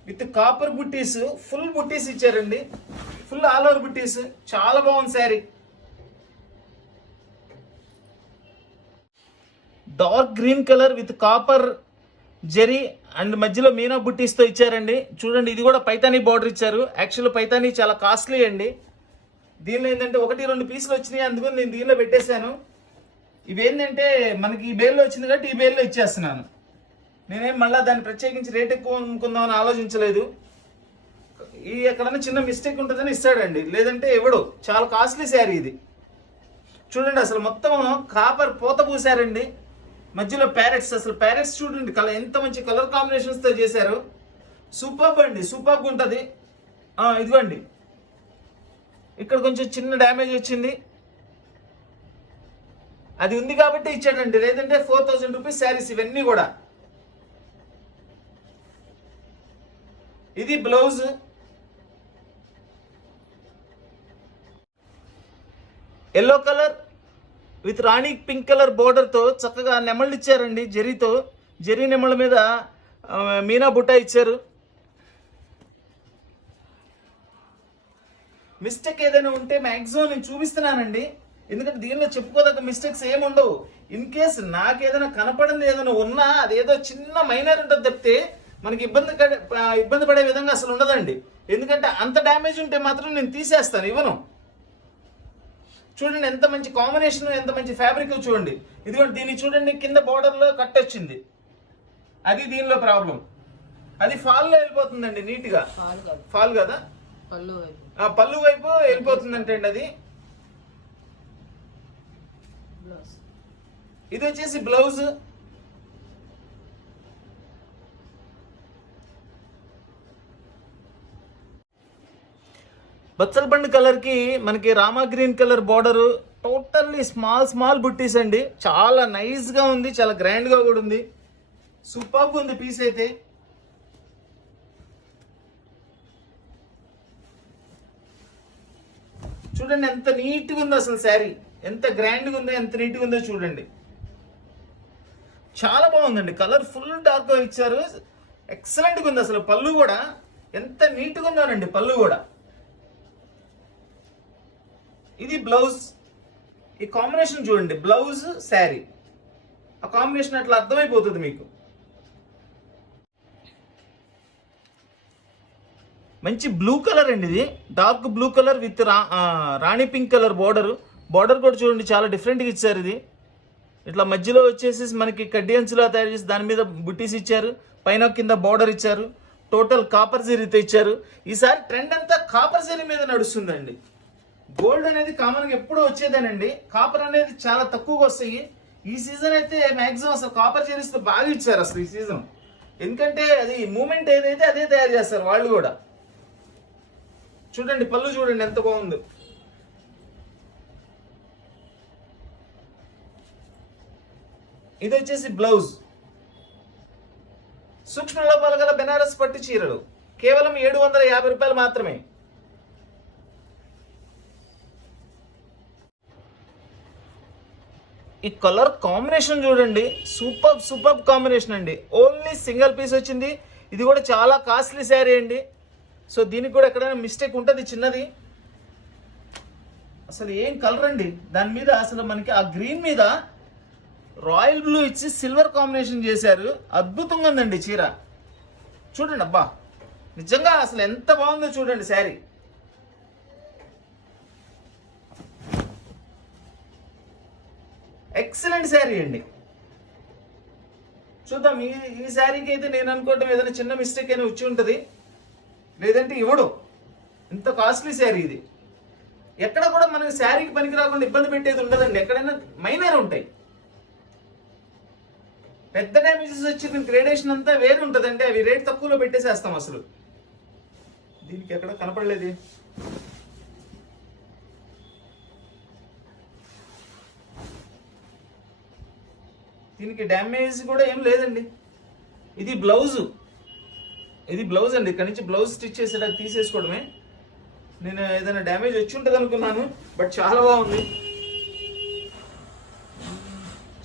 with copper బుట్టీస్, ఫుల్ బుట్టీస్ ఇచ్చారండి, ఫుల్ ఆల్ ఓవర్ బుట్టీస్. చాలా బాగుంది sari. Dark green colour with copper zari and మధ్యలో మీనా బుట్టీస్తో ఇచ్చారండి. చూడండి ఇది కూడా పైతానీ బార్డర్ ఇచ్చారు. యాక్చువల్ పైతానీ చాలా కాస్ట్లీ అండి. దీనిలో ఏంటంటే 1-2 పీసులు వచ్చినాయి, అందుకని నేను దీనిలో పెట్టేశాను. ఇవేంటంటే మనకి ఈ బేల్లో వచ్చింది కాబట్టి ఈ బేల్లో ఇచ్చేస్తున్నాను. నేనేం మళ్ళీ దాన్ని ప్రత్యేకించి రేట్ ఎక్కువ అమ్ముకుందామని ఆలోచించలేదు. ఈ ఎక్కడైనా చిన్న మిస్టేక్ ఉంటుందని ఇస్తాడండి, లేదంటే ఇవ్వడు. చాలా కాస్ట్లీ శారీ ఇది. చూడండి అసలు మొత్తం కాపర్ పూత పూసారండి, మధ్యలో ప్యారెట్స్. అసలు ప్యారెట్స్ చూడండి కలర్ ఎంత మంచి కలర్ కాంబినేషన్స్తో చేశారు. సూపర్బ్ అండి, సూపర్బ్ ఉంటుంది. ఇదిగోండి ఇక్కడ కొంచెం చిన్న డ్యామేజ్ వచ్చింది, అది ఉంది కాబట్టి ఇచ్చాడండి, లేదంటే 4000 రూపీస్ శారీస్ ఇవన్నీ కూడా. ఇది blouse. Yellow colour with Rani pink colour బోర్డర్తో చక్కగా నెమళ్ళు ఇచ్చారండి, జరీతో. జరీ నెమళ్ళ మీద మీనా బుట్ట ఇచ్చారు. మిస్టేక్ ఏదైనా ఉంటే మ్యాక్సిమం నేను చూపిస్తున్నానండి, ఎందుకంటే దీనిలో చెప్పుకోదగ్గ మిస్టేక్స్ ఏమి ఉండవు. ఇన్ కేస్ నాకు ఏదైనా కనపడింది ఏదైనా ఉన్నా అదేదో చిన్న మైనర్ ఉంటుంది తప్పితే మనకి ఇబ్బంది పడే విధంగా అసలు ఉండదండి. ఎందుకంటే అంత డ్యామేజ్ ఉంటే మాత్రం నేను తీసేస్తాను, ఇవ్వను. చూడండి ఎంత మంచి కాంబినేషన్, ఎంత మంచి ఫ్యాబ్రిక్ చూడండి. ఇదిగోండి దీన్ని చూడండి, కింద బోర్డర్లో కట్ వచ్చింది, అది దీనిలో ప్రాబ్లం. అది ఫాల్లో వెళ్ళిపోతుందండి నీట్గా. ఫాల్ కదా, పళ్ళు వైపు వెళ్ళిపోతుందంటే అండి అది. ఇది వచ్చేసి బ్లౌజ్. బచ్చల్ బండి కలర్ కి మనకి Rama green colour border, totally small బుట్టీస్ అండి. చాలా నైస్ గా ఉంది, చాలా గ్రాండ్ గా కూడా ఉంది. సూపర్బ్ ఉంది పీస్ అయితే. చూడండి ఎంత నీట్గా ఉందో అసలు శారీ, ఎంత గ్రాండ్గా ఉందో, ఎంత నీట్గా ఉందో చూడండి. చాలా బాగుందండి. కలర్ ఫుల్ డార్క్ గా ఇచ్చారు, ఎక్సలెంట్గా ఉంది. అసలు పళ్ళు కూడా ఎంత నీట్గా ఉందోనండి, పళ్ళు కూడా. ఇది బ్లౌజ్. ఈ కాంబినేషన్ చూడండి, బ్లౌజ్ శారీ, ఆ కాంబినేషన్ అట్లా అర్థమైపోతుంది మీకు. మంచి బ్లూ కలర్ అండి ఇది, dark blue colour with Rani pink colour border. Border కూడా చూడండి చాలా డిఫరెంట్గా ఇచ్చారు. ఇది ఇట్లా మధ్యలో వచ్చేసి మనకి కడ్డీ అంచులా తయారు చేసి దాని మీద బుట్టీస్ ఇచ్చారు, పైన కింద బోర్డర్ ఇచ్చారు, టోటల్ కాపర్ జరీతో ఇచ్చారు. ఈసారి ట్రెండ్ అంతా కాపర్ జరీ మీద నడుస్తుందండి. గోల్డ్ అనేది కామన్గా ఎప్పుడూ వచ్చేదేనండి, కాపర్ అనేది చాలా తక్కువగా వస్తాయి. ఈ సీజన్ అయితే మ్యాక్సిమం అసలు కాపర్ జరీస్తో బాగా ఇచ్చారు అసలు ఈ సీజన్. ఎందుకంటే అది మూమెంట్ ఏదైతే అదే తయారు చేస్తారు వాళ్ళు కూడా. చూడండి పళ్ళు చూడండి ఎంత బాగుందో. ఇది వచ్చేసి బ్లౌజ్. సూక్ష్మ లోపాలు గల బెనారస్ పట్టు చీరలు కేవలం 750 రూపాయలు మాత్రమే. ఈ కలర్ కాంబినేషన్ చూడండి, సూపర్ సూపర్ కాంబినేషన్ అండి. ఓన్లీ సింగిల్ పీస్ వచ్చింది. ఇది కూడా చాలా కాస్ట్లీ శారీ అండి. సో దీనికి కూడా ఎక్కడైనా మిస్టేక్ ఉంటుంది చిన్నది. అసలు ఏం కలర్ అండి, దాని మీద అసలు మనకి ఆ గ్రీన్ మీద రాయల్ బ్లూ ఇచ్చి సిల్వర్ కాంబినేషన్ చేశారు. అద్భుతంగా ఉందండి చీర. చూడండి అబ్బా, నిజంగా అసలు ఎంత బాగుందో చూడండి శారీ. ఎక్సలెంట్ శారీ అండి. చూద్దాం, ఈ శారీకి అయితే నేను అనుకోవటం ఏదైనా చిన్న మిస్టేక్ అయినా వచ్చి ఉంటుంది, లేదంటే ఇవ్వడు. ఇంత కాస్ట్లీ శారీ ఇది. ఎక్కడ కూడా మనకి శారీకి పనికి రాకుండా ఇబ్బంది పెట్టేది ఉండదండి. ఎక్కడైనా మైనర్ ఉంటాయి, పెద్ద డ్యామేజెస్ వచ్చిన గ్రేడేషన్ అంతా వేరు ఉంటుందండి. అవి రేట్ తక్కువలో పెట్టేసేస్తాం. అసలు దీనికి ఎక్కడ కనపడలేదు. దీనికి డ్యామేజ్ కూడా ఏం లేదండి. ఇది బ్లౌజు, ఇది బ్లౌజ్ అండి. ఇక్కడ నుంచి బ్లౌజ్ స్టిచ్ చేసేటప్పుడు తీసేసుకోవడమే. నేను ఏదైనా డ్యామేజ్ వచ్చి ఉంటుంది అనుకున్నాను, బట్ చాలా బాగుంది.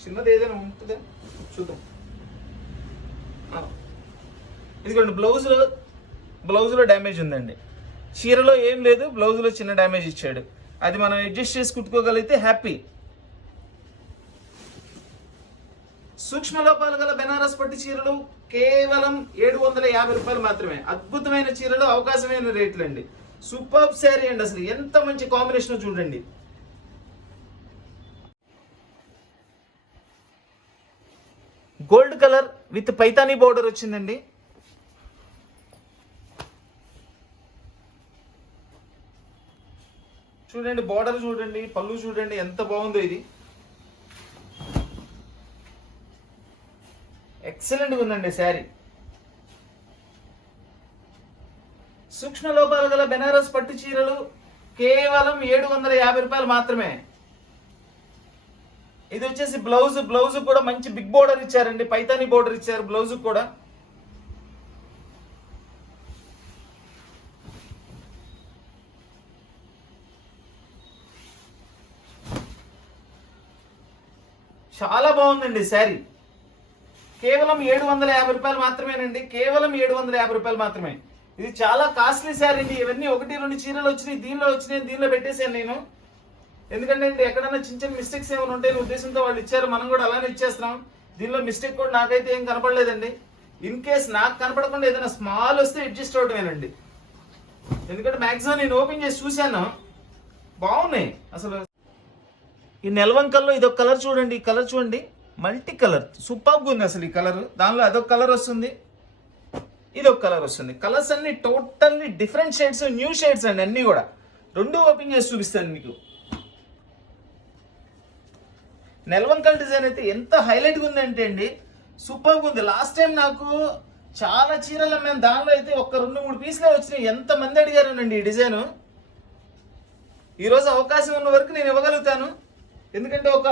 చిన్నది ఏదైనా ఉంటుందా చూద్దాం. ఇదిగోండి, బ్లౌజ్లో డ్యామేజ్ ఉందండి. చీరలో ఏం లేదు, బ్లౌజ్లో చిన్న డ్యామేజ్ ఇచ్చాడు. అది మనం అడ్జస్ట్ చేసి కుట్టుకోగలిగితే హ్యాపీ. సూక్ష్మ లోపాలు గల బెనారస్ పట్టు చీరలు కేవలం 750 రూపాయలు మాత్రమే. అద్భుతమైన చీరలు, అవకాశమైన రేట్లు అండి. సూపర్ శారీ అండి. అసలు ఎంత మంచి కాంబినేషన్ చూడండి. Gold colour with Paithani border వచ్చిందండి. చూడండి, బోర్డర్ చూడండి, పళ్ళు చూడండి, ఎంత బాగుందో ఇది. ఎక్సలెంట్గా ఉందండి శారీ. సూక్ష్మ లోపాలు గల బెనారస్ పట్టు చీరలు కేవలం 750 రూపాయలు మాత్రమే. ఇది వచ్చేసి బ్లౌజ్ కూడా మంచి బిగ్ బోర్డర్ ఇచ్చారండి, పైతానీ బోర్డర్ ఇచ్చారు బ్లౌజ్ కూడా. చాలా బాగుందండి శారీ. కేవలం 750 రూపాయలు మాత్రమేనండి. కేవలం 750 రూపాయలు మాత్రమే. ఇది చాలా కాస్ట్లీ శారీ అండి. ఇవన్నీ 1-2 చీరలు వచ్చినాయి, దీనిలో పెట్టేశాను నేను. ఎందుకంటే ఎక్కడైనా చిన్న మిస్టేక్స్ ఏమైనా ఉంటాయని ఉద్దేశంతో వాళ్ళు ఇచ్చారు, మనం కూడా అలానే ఇచ్చేస్తున్నాం. దీనిలో మిస్టేక్ కూడా నాకైతే ఏం కనపడలేదండి. ఇన్ కేస్ నాకు కనపడకుండా ఏదైనా స్మాల్ వస్తే అడ్జస్ట్ అవడమేనండి. ఎందుకంటే మ్యాక్సిమం నేను ఓపెన్ చేసి చూశాను, బాగున్నాయి అసలు. ఈ నెలవంకల్లో ఇదొక కలర్ చూడండి, ఈ కలర్ చూడండి, మల్టీ కలర్ సూపర్గా ఉంది అసలు. ఈ కలర్ దానిలో అదొక కలర్ వస్తుంది, ఇదొక కలర్ వస్తుంది. కలర్స్ అన్ని totally different shades, new shades అండి అన్నీ కూడా. రెండు ఓపెన్ చేసి చూపిస్తాను మీకు. నెలవంకల్ డిజైన్ అయితే ఎంత హైలైట్గా ఉందంటే అండి, సూపర్గా ఉంది. లాస్ట్ టైం నాకు చాలా చీరలు అమ్మాను, దానిలో అయితే ఒక 2-3 పీసులే వచ్చినాయి. ఎంతమంది అడిగారునండి ఈ డిజైను. ఈరోజు అవకాశం ఉన్న వరకు నేను ఇవ్వగలుగుతాను, ఎందుకంటే ఒక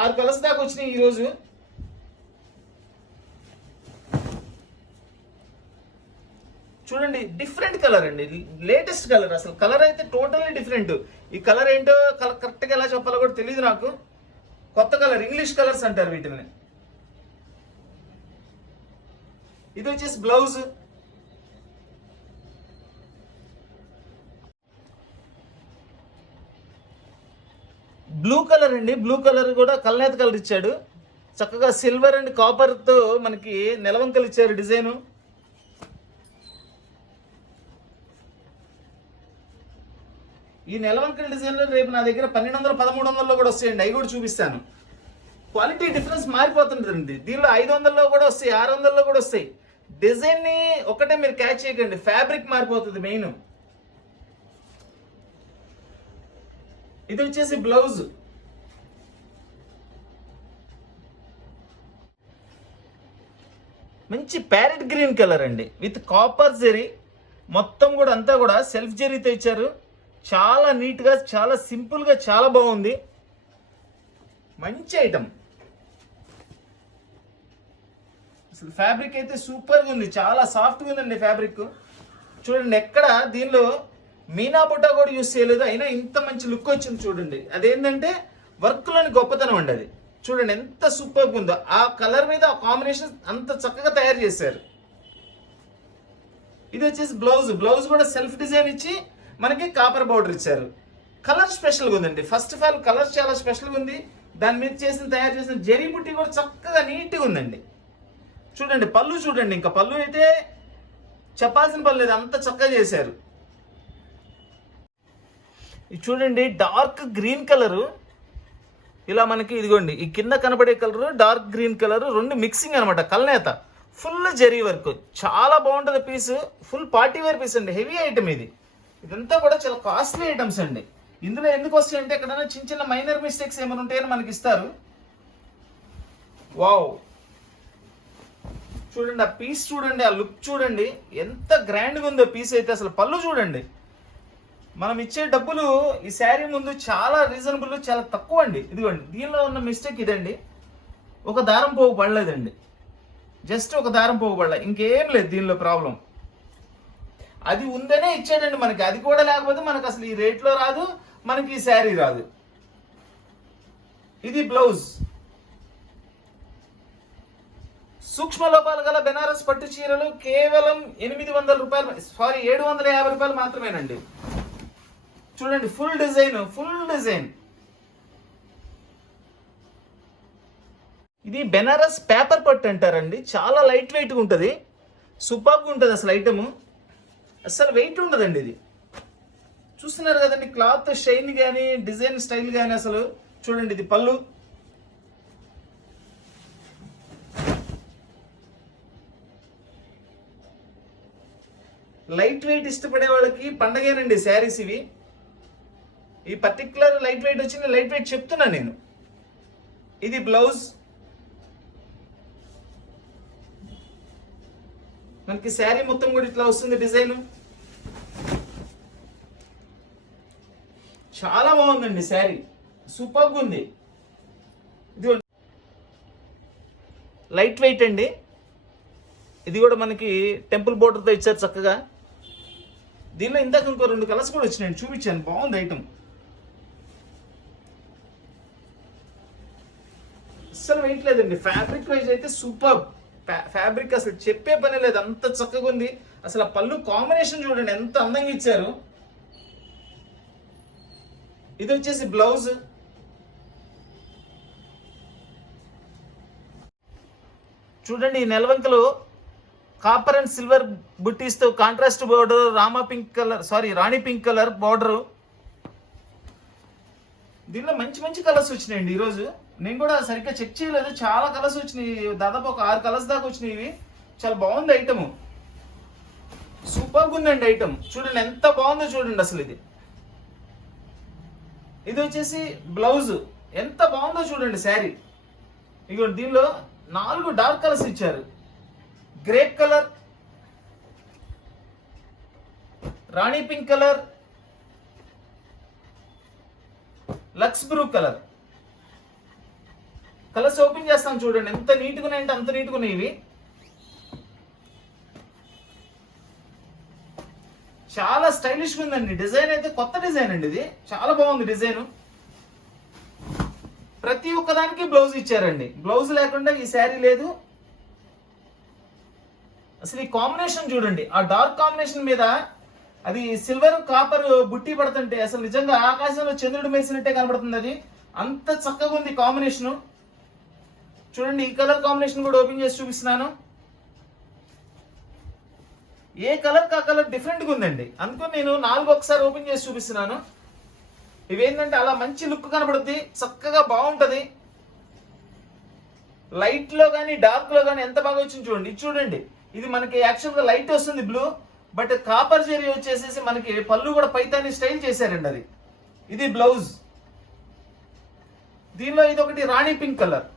6 కలర్స్ దాకా వచ్చినాయి ఈరోజు. చూడండి, డిఫరెంట్ కలర్ అండి, లేటెస్ట్ కలర్. అసలు కలర్ అయితే టోటల్లీ డిఫరెంట్. ఈ కలర్ ఏంటో కరెక్ట్గా ఎలా చెప్పాలో కూడా తెలియదు నాకు. కొత్త కలర్, ఇంగ్లీష్ కలర్స్ అంటారు వీటిని. ఇది వచ్చేసి బ్లౌజ్. బ్లూ కలర్ అండి, బ్లూ కలర్ కూడా కల్నేత కలర్ ఇచ్చాడు. చక్కగా సిల్వర్ అండ్ కాపర్తో మనకి నెలవంకలు ఇచ్చారు డిజైను. ఈ నెలవంకల డిజైన్లో రేపు నా దగ్గర 1200-1300లో కూడా వస్తాయండి, అవి కూడా చూపిస్తాను. క్వాలిటీ డిఫరెన్స్ మారిపోతుంటుందండి. దీనిలో 500లో కూడా వస్తాయి, 600లో కూడా వస్తాయి. డిజైన్ని ఒకటే మీరు క్యాచ్ చేయకండి, ఫ్యాబ్రిక్ మారిపోతుంది మెయిన్. ఇది వచ్చేసి బ్లౌజ్. మంచి ప్యారెట్ గ్రీన్ కలర్ అండి, విత్ కాపర్ జెరీ. మొత్తం కూడా అంతా కూడా సెల్ఫ్ జెరీతో ఇచ్చారు. చాలా నీట్గా, చాలా సింపుల్గా, చాలా బాగుంది. మంచి ఐటమ్. అసలు ఫ్యాబ్రిక్ అయితే సూపర్గా ఉంది, చాలా సాఫ్ట్గా ఉందండి ఫ్యాబ్రిక్. చూడండి, ఎక్కడ దీనిలో మీనా బుట్ట కూడా యూస్ చేయలేదు, అయినా ఇంత మంచి లుక్ వచ్చింది చూడండి. అదేంటంటే వర్క్లోని గొప్పతనం అండి అది. చూడండి ఎంత సూపర్గా ఉందో, ఆ కలర్ మీద ఆ కాంబినేషన్ అంత చక్కగా తయారు చేశారు. ఇది వచ్చేసి బ్లౌజ్ కూడా సెల్ఫ్ డిజైన్ ఇచ్చి మనకి కాపర్ బోర్డర్ ఇచ్చారు. కలర్ స్పెషల్గా ఉందండి. ఫస్ట్ ఆఫ్ ఆల్ కలర్ చాలా స్పెషల్గా ఉంది. దాని మీద తయారు చేసిన జరీ బుట్టి కూడా చక్కగా నీట్గా ఉందండి. చూడండి పళ్ళు చూడండి, ఇంకా పళ్ళు అయితే చెప్పాల్సిన పని లేదు, అంత చక్కగా చేశారు. ఇది చూడండి డార్క్ గ్రీన్ కలరు, ఇలా మనకి ఇదిగోండి ఈ కింద కనబడే కలరు డార్క్ గ్రీన్ కలర్ రెండు మిక్సింగ్ అనమాట. కల్నేత ఫుల్ జరీ వర్క్, చాలా బాగుంటుంది piece. Full party wear piece అండి, హెవీ ఐటమ్ ఇది. ఇదంతా కూడా చాలా కాస్ట్లీ ఐటమ్స్ అండి. ఇందులో ఎందుకు వస్తాయంటే ఎక్కడైనా చిన్న చిన్న మైనర్ మిస్టేక్స్ ఏమైనా ఉంటాయని మనకి ఇస్తారు. వావ్, చూడండి ఆ పీస్ చూడండి, ఆ లుక్ చూడండి ఎంత గ్రాండ్గా ఉందో పీస్ అయితే. అసలు పళ్ళు చూడండి, మనం ఇచ్చే డబ్బులు ఈ శారీ ముందు చాలా రీజనబుల్, చాలా తక్కువ అండి. ఇదిగోండి దీనిలో ఉన్న మిస్టేక్ ఇదండి, ఒక దారం పోగు పడలేదండి, జస్ట్ ఒక దారం పోగు పడలే, ఇంకేం లేదు దీనిలో ప్రాబ్లం. అది ఉందనే ఇచ్చాడండి మనకి, అది కూడా లేకపోతే మనకు అసలు ఈ రేట్లో రాదు, మనకి ఈ శారీ రాదు. ఇది బ్లౌజ్. సూక్ష్మ లోపాలు గల బెనారస్ పట్టు చీరలు కేవలం 800 రూపాయలు, 750 రూపాయలు మాత్రమేనండి. చూడండి ఫుల్ డిజైన్. ఇది బెనారస్ పేపర్ పట్టు అంటారండి. చాలా లైట్ వెయిట్గా ఉంటుంది, సూపర్గా ఉంటుంది అసలు ఐటము. అసలు వెయిట్ ఉండదండి ఇది. చూస్తున్నారు కదండి క్లాత్ షైన్ కానీ డిజైన్ స్టైల్ కానీ. అసలు చూడండి ఇది పళ్ళు, లైట్ వెయిట్ ఇష్టపడే వాళ్ళకి పండగేనండి శారీస్ ఇవి. ఈ పర్టికులర్ లైట్ వెయిట్ వచ్చింది, లైట్ వెయిట్ చెప్తున్నా నేను. ఇది బ్లౌజ్. మనకి శారీ మొత్తం కూడా ఇట్లా వస్తుంది డిజైన్. చాలా బాగుందండి శారీ, సూపర్గా ఉంది. ఇది లైట్ వెయిట్ అండి. ఇది కూడా మనకి టెంపుల్ బోర్డర్తో ఇచ్చారు చక్కగా. దీనిలో ఇందాక ఇంకో 2 కలర్స్ కూడా వచ్చినాయి, చూపించాను. బాగుంది ఐటమ్, అస్సలు వెయిట్ లేదండి. ఫ్యాబ్రిక్ వైజ్ అయితే సూపర్. ఫ్యాబ్రిక్ అసలు చెప్పే పని లేదు, అంత చక్కగా ఉంది. అసలు ఆ పళ్ళు కాంబినేషన్ చూడండి ఎంత అందంగా ఇచ్చారు. ఇది వచ్చేసి బ్లౌజ్. చూడండి ఈ నెలవంకలు కాపర్ అండ్ సిల్వర్ బుట్టీస్తో contrast border, Rani pink colour border. దీనిలో మంచి కలర్స్ వచ్చినాయండి ఈరోజు. నేను కూడా సరిగ్గా చెక్ చేయలేదు, చాలా కలర్స్ వచ్చినాయి, దాదాపు ఒక 6 కలర్స్ దాకా వచ్చినాయి. ఇవి చాలా బాగుంది ఐటమ్, సూపర్గా ఉందండి ఐటమ్. చూడండి ఎంత బాగుందో చూడండి అసలు. ఇది వచ్చేసి బ్లౌజ్, ఎంత బాగుందో చూడండి శారీ. ఇగో దీనిలో 4 డార్క్ కలర్స్ ఇచ్చారు. Grape colour, Rani pink colour, లక్స్ బ్రూ కలర్. కలర్స్ ఓపెన్ చేస్తాం చూడండి ఎంత నీట్గా ఉన్నాయంటే అంత నీట్గా ఉన్నాయి ఇవి. చాలా స్టైలిష్గా ఉందండి. డిజైన్ అయితే కొత్త డిజైన్ అండి, ఇది చాలా బాగుంది డిజైన్. ప్రతి ఒక్కదానికి బ్లౌజ్ ఇచ్చారండి, బ్లౌజ్ లేకుండా ఈ శారీ లేదు. అసలు ఈ కాంబినేషన్ చూడండి, ఆ డార్క్ కాంబినేషన్ మీద అది సిల్వర్ కాపర్ బుట్టి పడుతుంటే అసలు నిజంగా ఆకాశంలో చంద్రుడు మేసినట్టే కనబడుతుంది. అది అంత చక్కగా ఉంది కాంబినేషన్. చూడండి ఈ కలర్ కాంబినేషన్ కూడా ఓపెన్ చేసి చూపిస్తున్నాను. ఏ కలర్ కా కలర్ డిఫరెంట్గా ఉందండి, అందుకని నేను 4 ఒకసారి ఓపెన్ చేసి చూపిస్తున్నాను. ఇవేంటంటే అలా మంచి లుక్ కనబడుద్ది, చక్కగా బాగుంటది. లైట్ లో కానీ డార్క్ లో కానీ ఎంత బాగా వచ్చింది చూడండి. ఇది చూడండి, ఇది మనకి యాక్చువల్గా లైట్ వస్తుంది బ్లూ, బట్ కాపర్ జరీ వచ్చేసేసి మనకి పళ్ళు కూడా పైతాని స్టైల్ చేశారండి అది. ఇది బ్లౌజ్. దీనిలో ఇది ఒకటి రాణి పింక్ కలర్.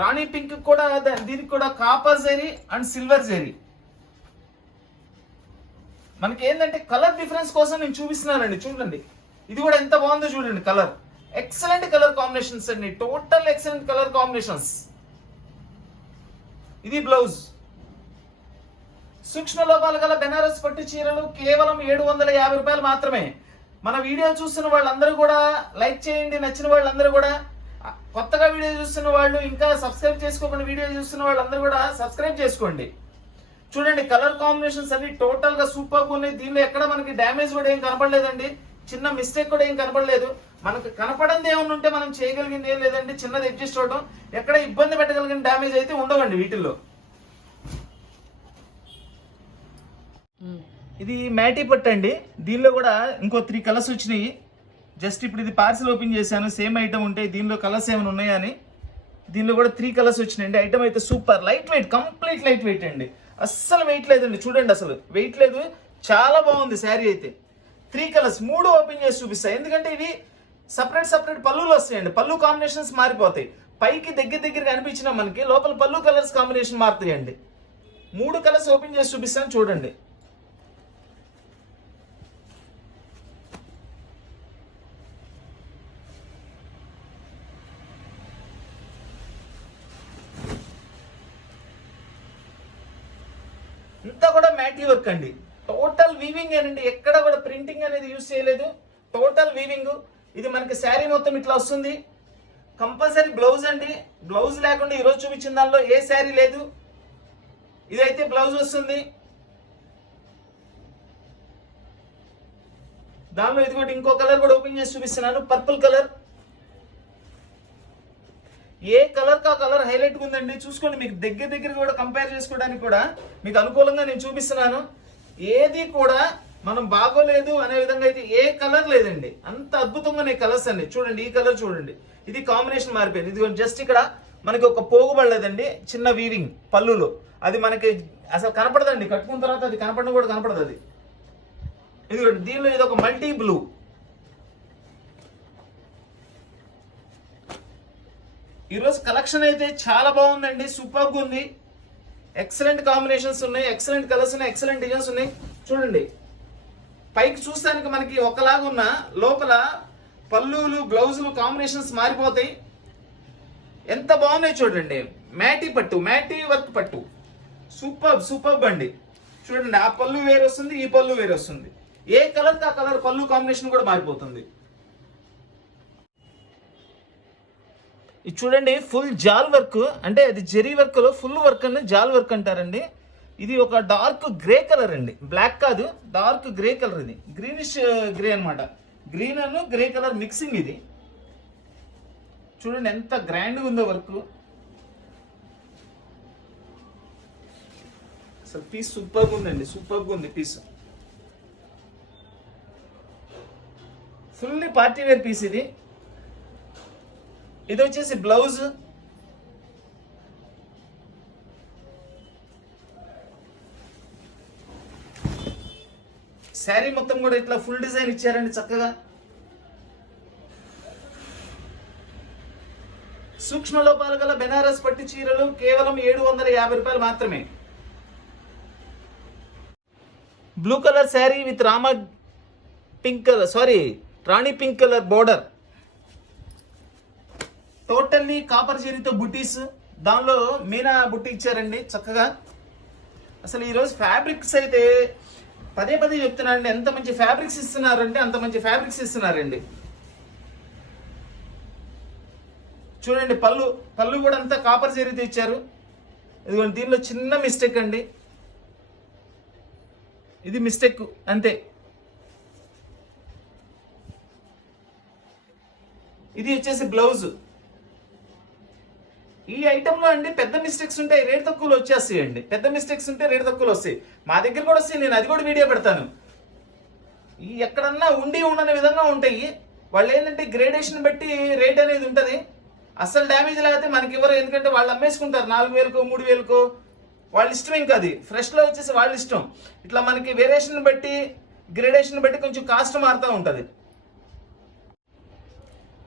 రాణి పింక్ కూడా దీనికి కూడా copper zari and silver zari. మనకి ఏంటంటే కలర్ డిఫరెన్స్ కోసం నేను చూపిస్తున్నానండి. చూడండి ఇది కూడా ఎంత బాగుందో చూడండి. కలర్ ఎక్సలెంట్ కలర్ కాంబినేషన్స్ అండి, టోటల్ ఎక్సలెంట్ కలర్ కాంబినేషన్స్. ఇది బ్లౌజ్. సూక్ష్మ లోపాలు గల బెనారస్ పట్టు చీరలు కేవలం 750 రూపాయలు మాత్రమే. మన వీడియో చూస్తున్న వాళ్ళందరూ కూడా లైక్ చేయండి, నచ్చిన వాళ్ళందరూ కూడా. కొత్తగా వీడియో చూస్తున్న వాళ్ళు, ఇంకా సబ్స్క్రైబ్ చేసుకోకుండా వీడియో చూస్తున్న వాళ్ళందరూ కూడా సబ్స్క్రైబ్ చేసుకోండి. చూడండి కలర్ కాంబినేషన్స్ అన్ని టోటల్ గా సూపర్ గా ఉన్నాయి. దీనిలో ఎక్కడ మనకి డ్యామేజ్ కూడా ఏం కనపడలేదండి, చిన్న మిస్టేక్ కూడా ఏం కనపడలేదు. మనకు కనపడంది ఏమన్నా ఉంటే మనం చేయగలిగింది ఏం లేదండి, చిన్నది అడ్జస్ట్ అవడం. ఎక్కడ ఇబ్బంది పెట్టగలిగిన డ్యామేజ్ అయితే ఉండవండి వీటిల్లో. ఇది మ్యాటీ పట్టు అండి. దీనిలో కూడా ఇంకో 3 కలర్స్ వచ్చినాయి. జస్ట్ ఇప్పుడు ఇది పార్సల్ ఓపెన్ చేశాను, సేమ్ ఐటమ్ ఉంటాయి. దీనిలో కలర్స్ ఏమైనా ఉన్నాయా అని. దీనిలో కూడా 3 కలర్స్ వచ్చినాయండి. ఐటమ్ అయితే super light weight, complete light weight అండి. అస్సలు వెయిట్ లేదండి, చూడండి అసలు వెయిట్ లేదు. చాలా బాగుంది శారీ అయితే. 3 కలర్స్ 3 ఓపెన్ చేసి చూపిస్తాయి, ఎందుకంటే ఇవి సపరేట్ పళ్ళులు వస్తాయండి. పళ్ళు కాంబినేషన్స్ మారిపోతాయి. పైకి దగ్గరగా అనిపించినా మనకి లోపల పళ్ళు కలర్స్ కాంబినేషన్ మారుతాయండి. 3 కలర్స్ ఓపెన్ చేసి చూపిస్తాను చూడండి. ఇంతా కూడా మ్యాటీ వర్క్ అండి, టోటల్ వీవింగ్ ఏనండి. ఎక్కడ కూడా ప్రింటింగ్ అనేది యూజ్ చేయలేదు, టోటల్ వీవింగ్. ఇది మనకి శారీ మొత్తం ఇట్లా వస్తుంది. కంపల్సరీ బ్లౌజ్ అండి, బ్లౌజ్ లేకుండా ఈరోజు చూపించిన దానిలో ఏ శారీ లేదు. ఇదైతే బ్లౌజ్ వస్తుంది. దానిలో ఇది కూడా ఇంకో కలర్ కూడా ఓపెన్ చేసి చూపిస్తున్నాను, పర్పుల్ కలర్. ఏ కలర్ కా కలర్ హైలైట్ ఉందండి, చూసుకోండి. మీకు దగ్గర కూడా కంపేర్ చేసుకోవడానికి కూడా మీకు అనుకూలంగా నేను చూపిస్తున్నాను. ఏది కూడా మనం బాగోలేదు అనే విధంగా అయితే ఏ కలర్ లేదండి, అంత అద్భుతంగా ఉన్నాయి కలర్స్ అన్ని. చూడండి ఈ కలర్ చూడండి, ఇది కాంబినేషన్ మారిపోయింది. ఇది జస్ట్ ఇక్కడ మనకి ఒక పోగు పడలేదండి, చిన్న వీవింగ్ పళ్ళులో. అది మనకి అసలు కనపడదండి, కట్టుకున్న తర్వాత అది కనపడడం కూడా కనపడదు అది. ఇది దీనిలో ఇది ఒక మల్టీ బ్లూ. ఈరోజు కలెక్షన్ అయితే చాలా బాగుందండి, సూపర్గా ఉంది. ఎక్సలెంట్ కాంబినేషన్స్ ఉన్నాయి, ఎక్సలెంట్ కలర్స్ ఉన్నాయి, ఎక్సలెంట్ డిజైన్స్ ఉన్నాయి. చూడండి పైకి చూస్తానికి మనకి ఒకలాగా ఉన్న లోపల పళ్ళులు బ్లౌజులు కాంబినేషన్స్ మారిపోతాయి. ఎంత బాగున్నాయి చూడండి. మ్యాటీ పట్టు, మ్యాటీ వర్క్ పట్టు, సూపర్ అండి. చూడండి ఆ పళ్ళు వేరు వస్తుంది, ఈ పళ్ళు వేరు వస్తుంది. ఏ కలర్ కా కలర్ పళ్ళు కాంబినేషన్ కూడా మారిపోతుంది. ఇది చూడండి ఫుల్ జాల్ వర్క్, అంటే అది జెరీ వర్క్ లో ఫుల్ వర్క్ అని జాల్ వర్క్ అంటారండి. ఇది ఒక డార్క్ గ్రే కలర్ అండి, బ్లాక్ కాదు, డార్క్ గ్రే కలర్. ఇది గ్రీనిష్ గ్రే అన్నమాట, గ్రీన్ అను గ్రే కలర్ మిక్సింగ్ ఇది. చూడండి ఎంత గ్రాండ్గా ఉందో వర్క్. అసలు పీస్ సూపర్గా ఉందండి, సూపర్గా ఉంది piece. Fully party wear piece ఇది. ఇది వచ్చేసి బ్లౌజ్. శారీ మొత్తం కూడా ఇట్లా ఫుల్ డిజైన్ ఇచ్చారండి చక్కగా. సూక్ష్మ లోపాలు గల బెనారస్ పట్టు చీరలు కేవలం 750 రూపాయలు మాత్రమే. Blue colour sari with Rani pink colour border. Totally copper జరీతో బుటీస్, దానిలో మీనా బుట్టి ఇచ్చారండి చక్కగా. అసలు ఈరోజు ఫ్యాబ్రిక్స్ అయితే పదే చెప్తున్నారండి, ఎంత మంచి ఫ్యాబ్రిక్స్ ఇస్తున్నారంటే అంత మంచి ఫ్యాబ్రిక్స్ ఇస్తున్నారండి. చూడండి పళ్ళు కూడా అంతా కాపర్ జరీతో ఇచ్చారు. ఇదిగోండి దీనిలో చిన్న మిస్టేక్ అండి, ఇది మిస్టేక్ అంతే. ఇది వచ్చేసి బ్లౌజ్. ఈ ఐటెంలో అండి పెద్ద మిస్టేక్స్ ఉంటాయి, రేట్ తక్కువలో వచ్చేస్తాయి అండి. పెద్ద మిస్టేక్స్ ఉంటే రేట్ తక్కువలో వస్తాయి. మా దగ్గర కూడా వస్తాయి, నేను అది కూడా వీడియో పెడతాను. ఈ ఎక్కడన్నా ఉండని విధంగా ఉంటాయి. వాళ్ళు ఏంటంటే గ్రేడేషన్ బట్టి రేట్ అనేది ఉంటుంది. అసలు డ్యామేజ్ లేకపోతే మనకి ఇవ్వరు, ఎందుకంటే వాళ్ళు అమ్మేసుకుంటారు 4000కో 3000కో. వాళ్ళ ఇష్టం, ఇంకా అది ఫ్రెష్లో వచ్చేసి వాళ్ళ ఇష్టం. ఇట్లా మనకి వేరియేషన్ బట్టి గ్రేడేషన్ బట్టి కొంచెం కాస్ట్ మారుతూ ఉంటుంది.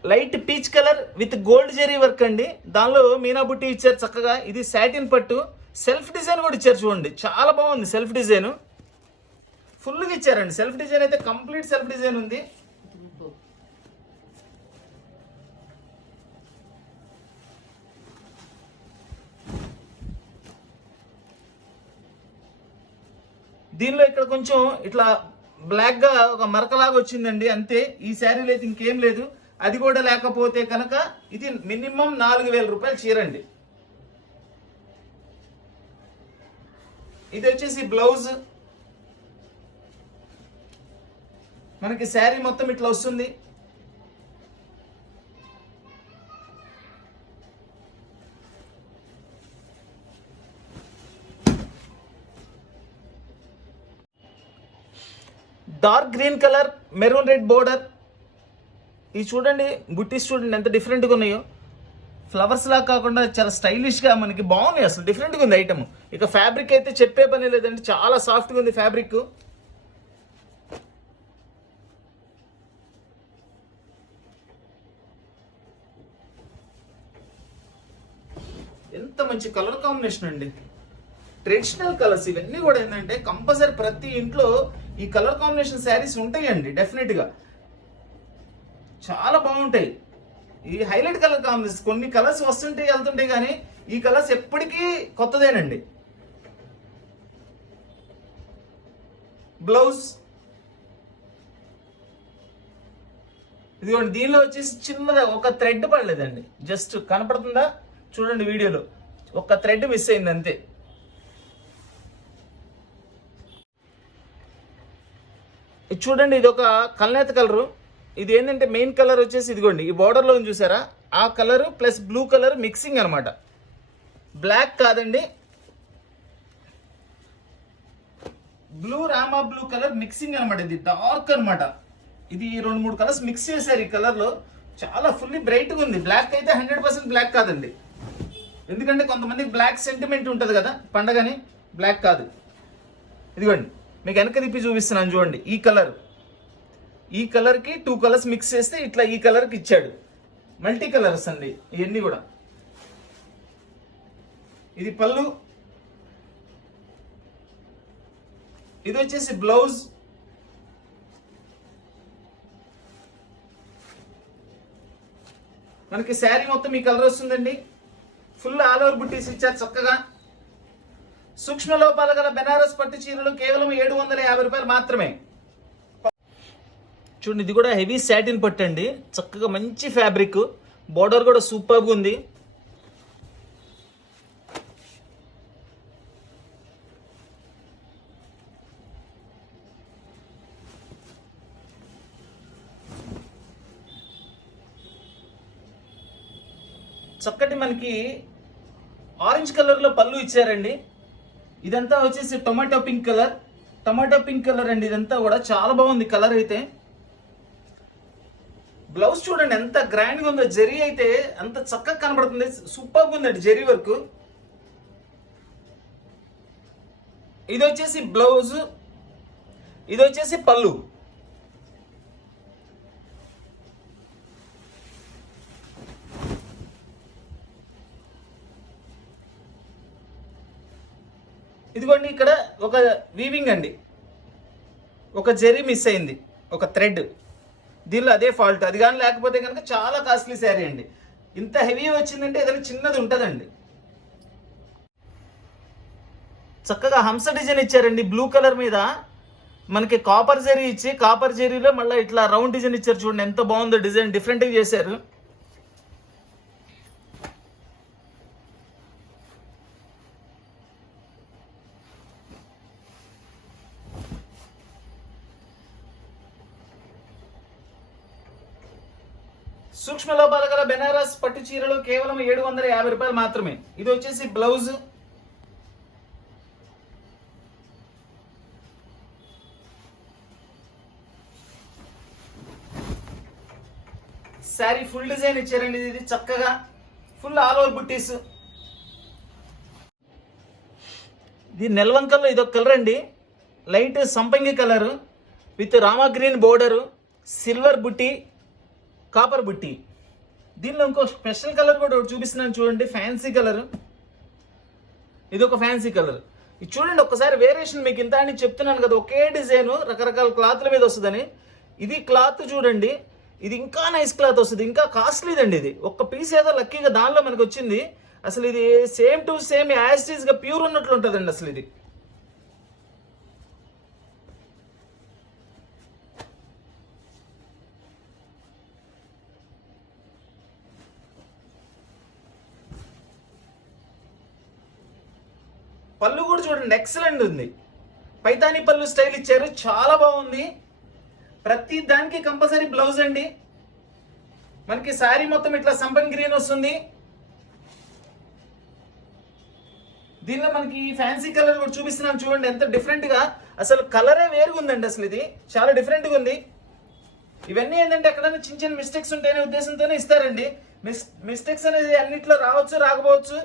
Light peach colour with gold zari work అండి, దానిలో మీనా బుట్టి ఇచ్చారు చక్కగా. ఇది సాటిన్ పట్టు, సెల్ఫ్ డిజైన్ కూడా ఇచ్చారు చూడండి, చాలా బాగుంది. సెల్ఫ్ డిజైన్ ఫుల్గా ఇచ్చారండి. సెల్ఫ్ డిజైన్ అయితే కంప్లీట్ సెల్ఫ్ డిజైన్ ఉంది. దీనిలో ఇక్కడ కొంచెం ఇట్లా బ్లాక్ గా ఒక మరకలాగా వచ్చిందండి అంతే. ఈ శారీలో అయితే ఇంకేం లేదు. అది కూడా లేకపోతే కనుక ఇది మినిమం 4,000 రూపాయలు చీర అండి. ఇది వచ్చేసి బ్లౌజ్. మనకి శారీ మొత్తం ఇట్లా వస్తుంది. Dark green colour, maroon red border. ఇది చూడండి, బుట్టీస్ చూడండి ఎంత డిఫరెంట్గా ఉన్నాయో. ఫ్లవర్స్ లా కాకుండా చాలా స్టైలిష్గా మనకి బాగున్నాయి. అసలు డిఫరెంట్గా ఉంది ఐటమ్. ఇక ఫ్యాబ్రిక్ అయితే చెప్పే పని లేదండి, చాలా సాఫ్ట్గా ఉంది ఫ్యాబ్రిక్. ఎంత మంచి కలర్ కాంబినేషన్ అండి. ట్రెడిషనల్ కలర్స్ ఇవన్నీ కూడా ఏంటంటే కంపల్సరీ ప్రతి ఇంట్లో ఈ కలర్ కాంబినేషన్ శారీస్ ఉంటాయండి డెఫినెట్ గా. చాలా బాగుంటాయి ఈ హైలైట్ కలర్ కాంబినేషన్. కొన్ని కలర్స్ వస్తుంటాయి వెళ్తుంటాయి, కానీ ఈ కలర్స్ ఎప్పటికీ కొత్తదేనండి. బ్లౌజ్ ఇదిగోండి, దీనిలో వచ్చేసి చిన్నగా ఒక థ్రెడ్ పడలేదండి. జస్ట్ కనపడుతుందా చూడండి వీడియోలో, ఒక థ్రెడ్ మిస్ అయింది అంతే. ఇది చూడండి, ఇది ఒక కల్నేత కలరు. ఇది ఏంటంటే మెయిన్ కలర్ వచ్చేసి ఇదిగోండి ఈ బార్డర్లో చూసారా, ఆ colour plus blue colour mixing అనమాట. బ్లాక్ కాదండి, blue Rama blue colour mixing అనమాట. ఇది డార్క్ అనమాట. ఇది 2-3 కలర్స్ మిక్స్ చేశారు ఈ కలర్లో. చాలా ఫుల్లీ బ్రైట్గా ఉంది. బ్లాక్ అయితే 100% బ్లాక్ కాదండి, ఎందుకంటే కొంతమందికి బ్లాక్ సెంటిమెంట్ ఉంటుంది కదా పండగని. బ్లాక్ కాదు. ఇదిగోండి మీకు వెనక తిప్పి చూపిస్తున్నాను చూడండి. ఈ కలర్కి 2 కలర్స్ మిక్స్ చేస్తే ఇట్లా ఈ కలర్కి ఇచ్చాడు. మల్టీ కలర్స్ అండి ఇవన్నీ కూడా. ఇది పళ్ళు. ఇది వచ్చేసి బ్లౌజ్. మనకి శారీ మొత్తం ఈ కలర్ వస్తుందండి. ఫుల్ ఆల్ ఓవర్ బుట్టీస్ ఇచ్చారు చక్కగా. సూక్ష్మ లోపాలు గల బెనారస్ పట్టు చీరలు కేవలం 750 రూపాయలు మాత్రమే. చూడండి, ఇది కూడా హెవీ సాటిన్ పట్టు అండి. చక్కగా మంచి ఫ్యాబ్రిక్. బోర్డర్ కూడా సూపర్గా ఉంది. చక్కటి మనకి ఆరెంజ్ కలర్ లో పళ్ళు ఇచ్చారండి. ఇదంతా వచ్చేసి టొమాటో పింక్ కలర్ అండి. ఇదంతా కూడా చాలా బాగుంది కలర్ అయితే. బ్లౌజ్ చూడండి ఎంత గ్రాండ్గా ఉందో. జరీ అయితే అంత చక్కగా కనబడుతుంది. సూపర్గా ఉందండి జరీ వర్క్. ఇది వచ్చేసి బ్లౌజ్, ఇది వచ్చేసి పళ్ళు. ఇదిగోండి ఇక్కడ ఒక వీవింగ్ అండి, ఒక జరీ మిస్ అయింది, ఒక థ్రెడ్. దీనిలో అదే ఫాల్ట్. అది కానీ లేకపోతే కనుక చాలా కాస్ట్లీ శారీ అండి. ఇంత హెవీ వచ్చిందంటే ఏదైనా చిన్నది ఉంటుందండి. చక్కగా హంస డిజైన్ ఇచ్చారండి బ్లూ కలర్ మీద. మనకి కాపర్ జరీ ఇచ్చి, కాపర్ జరీలో మళ్ళీ ఇట్లా రౌండ్ డిజైన్ ఇచ్చారు. చూడండి ఎంత బాగుందో డిజైన్, డిఫరెంట్గా చేశారు. సూక్ష్మ లోపాలు గల బెనారస్ పట్టు చీరలు కేవలం 750 రూపాయలు మాత్రమే. ఇది వచ్చేసి బ్లౌజ్. శారీ ఫుల్ డిజైన్ ఇచ్చారండి. ఇది చక్కగా ఫుల్ ఆల్ ఓవర్ బుట్టీస్. ఇది నెలవంకల్లో ఇదొక కలర్ అండి, లైట్ సంపంగి colour with Rama green border, silver బుట్టి, కాపర్ బుట్టి. దీనిలో ఇంకో స్పెషల్ కలర్ కూడా చూపిస్తున్నాను చూడండి, ఫ్యాన్సీ కలర్. ఇది ఒక ఫ్యాన్సీ కలర్. ఇది చూడండి ఒక్కసారి వేరియేషన్. మీకు ఇంత అని చెప్తున్నాను కదా, ఒకే డిజైన్ రకరకాల క్లాత్ల మీద వస్తుందని. ఇది క్లాత్ చూడండి, ఇది ఇంకా నైస్ క్లాత్ వస్తుంది, ఇంకా కాస్ట్లీదండి. ఇది ఒక్క పీస్ ఏదో లక్కీగా దానిలో మనకు వచ్చింది. అసలు ఇది same to same as it is గా ప్యూర్ ఉన్నట్లు ఉంటుందండి. అసలు ఇది పళ్ళు కూడా చూడండి ఎక్సలెంట్ ఉంది. పైతాని పళ్ళు స్టైల్ ఇచ్చారు, చాలా బాగుంది. ప్రతి దానికి కంపల్సరీ బ్లౌజ్ అండి. మనకి శారీ మొత్తం ఇట్లా సంపన్ గ్రీన్ వస్తుంది. దీనిలో మనకి ఫ్యాన్సీ కలర్ కూడా చూపిస్తున్నాను చూడండి, ఎంత డిఫరెంట్ గా, అసలు కలరే వేరుగా ఉందండి. అసలు ఇది చాలా డిఫరెంట్ గా ఉంది. ఇవన్నీ ఏంటంటే ఎక్కడైనా చిన్న చిన్న మిస్టేక్స్ ఉంటాయనే ఉద్దేశంతోనే ఇస్తారండి. మిస్టేక్స్ అనేది అన్నిట్లో రావచ్చు, రాకపోవచ్చు.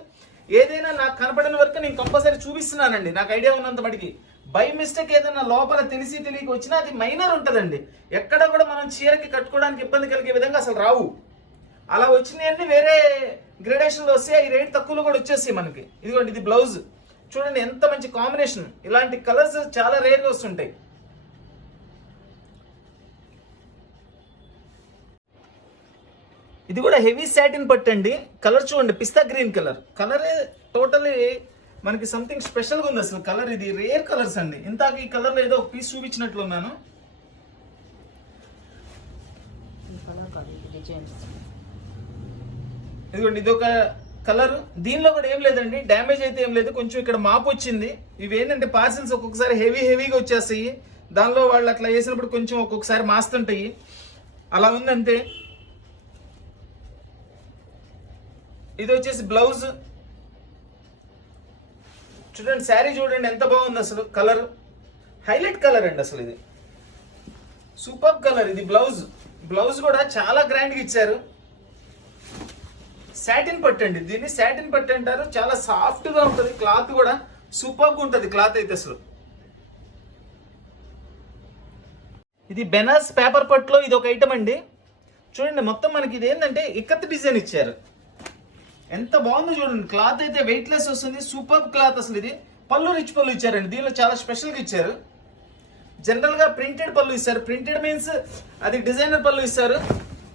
ఏదైనా నాకు కనపడిన వరకు నేను కంపల్సరీ చూపిస్తున్నానండి, నాకు ఐడియా ఉన్నంత మటుకి. బై మిస్టేక్ ఏదైనా లోపల తెలిసి తెలియక వచ్చినా అది మైనర్ ఉంటుందండి. ఎక్కడ కూడా మనం చీరకి కట్టుకోవడానికి ఇబ్బంది కలిగే విధంగా అసలు రావు. అలా వచ్చినాయన్నీ వేరే గ్రేడేషన్లో వస్తాయి, ఈ రేట్ తక్కువలో కూడా వచ్చేస్తాయి మనకి. ఇదిగోండి, ఇది బ్లౌజ్ చూడండి, ఎంత మంచి కాంబినేషన్. ఇలాంటి కలర్స్ చాలా రేర్గా వస్తుంటాయి. ఇది కూడా హెవీ సాటిన్ పట్టు అండి. కలర్ చూడండి, పిస్తా గ్రీన్ కలర్. కలరే టోటలీ మనకి సంథింగ్ స్పెషల్గా ఉంది అసలు కలర్. ఇది రేర్ కలర్స్ అండి. ఇంతకు ఈ కలర్లో ఏదో ఒక పీస్ చూపించినట్లున్నాను. ఇదిగోండి, ఇది ఒక కలర్. దీనిలో కూడా ఏం లేదండి, డ్యామేజ్ అయితే ఏం లేదు. కొంచెం ఇక్కడ మాపు వచ్చింది. ఇవి ఏంటంటే పార్సిల్స్ ఒక్కొక్కసారి హెవీగా వచ్చేస్తాయి. దానిలో వాళ్ళు అట్లా వేసినప్పుడు కొంచెం ఒక్కొక్కసారి మాస్తుంటాయి. అలా ఉంది అంతే. ఇది వచ్చేసి బ్లౌజ్ చూడండి. శారీ చూడండి ఎంత బాగుంది అసలు. కలర్ హైలైట్ కలర్ అండి అసలు. ఇది సూపర్ కలర్. ఇది బ్లౌజ్ కూడా చాలా గ్రాండ్గా ఇచ్చారు. సాటిన్ పట్టు అండి, దీన్ని సాటిన్ పట్టు అంటారు. చాలా సాఫ్ట్ గా ఉంటుంది. క్లాత్ కూడా సూపర్గా ఉంటుంది క్లాత్ అయితే అసలు. ఇది బెనారస్ పేపర్ పట్టులో ఇది ఒక ఐటమ్ అండి. చూడండి, మొత్తం మనకి ఇది ఏంటంటే ఇక్కత్ డిజైన్ ఇచ్చారు. ఎంత బాగుందో చూడండి. క్లాత్ అయితే వెయిట్ లెస్ వస్తుంది. సూపర్ క్లాత్ అసలు. ఇది పళ్ళు రిచ్ పళ్ళు ఇచ్చారండి. దీనిలో చాలా స్పెషల్గా ఇచ్చారు. జనరల్ గా ప్రింటెడ్ పళ్ళు ఇస్తారు. ప్రింటెడ్ మీన్స్ అది డిజైనర్ పళ్ళు ఇస్తారు.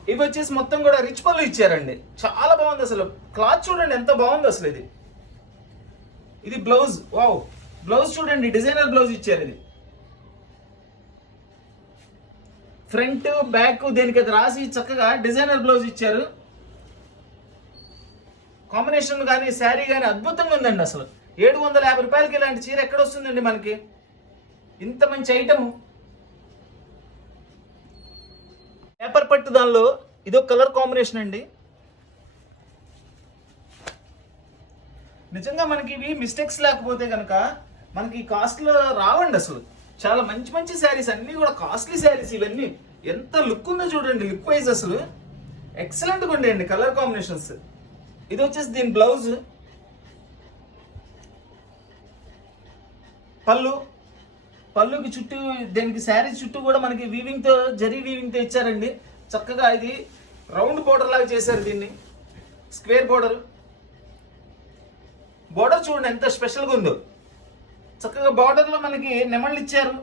ఇవి వచ్చేసి మొత్తం కూడా రిచ్ పళ్ళు ఇచ్చారండి. చాలా బాగుంది అసలు. క్లాత్ చూడండి ఎంత బాగుంది అసలు. ఇది బ్లౌజ్. వావ్, బ్లౌజ్ చూడండి, డిజైనర్ బ్లౌజ్ ఇచ్చారు. ఇది ఫ్రంట్ బ్యాక్ దేనికి అది రాసి చక్కగా డిజైనర్ బ్లౌజ్ ఇచ్చారు. కాంబినేషన్ కానీ శారీ కానీ అద్భుతంగా ఉందండి అసలు. 750 రూపాయలకి ఇలాంటి చీర ఎక్కడ వస్తుందండి మనకి? ఇంత మంచి ఐటమ్. పేపర్ పట్టు దానిలో ఇదొక కలర్ కాంబినేషన్ అండి. నిజంగా మనకి ఇవి మిస్టేక్స్ లేకపోతే కనుక మనకి కాస్ట్లో రావండి అసలు. చాలా మంచి మంచి శారీస్ అన్నీ కూడా కాస్ట్లీ శారీస్. ఇవన్నీ ఎంత లుక్ ఉందో చూడండి. లుక్ వైజ్ అసలు ఎక్సలెంట్గా ఉండేయండి కలర్ కాంబినేషన్స్. ఇది వచ్చేసి దీని బ్లౌజ్. పళ్ళుకి చుట్టూ దీనికి శారీ చుట్టూ కూడా మనకి వీవింగ్తో జరీ వీవింగ్తో ఇచ్చారండి. చక్కగా ఇది రౌండ్ బోర్డర్ లాగా చేశారు. దీన్ని స్క్వేర్ బోర్డర్ చూడండి ఎంత స్పెషల్గా ఉందో. చక్కగా బార్డర్లో మనకి నెమళ్ళు ఇచ్చారు.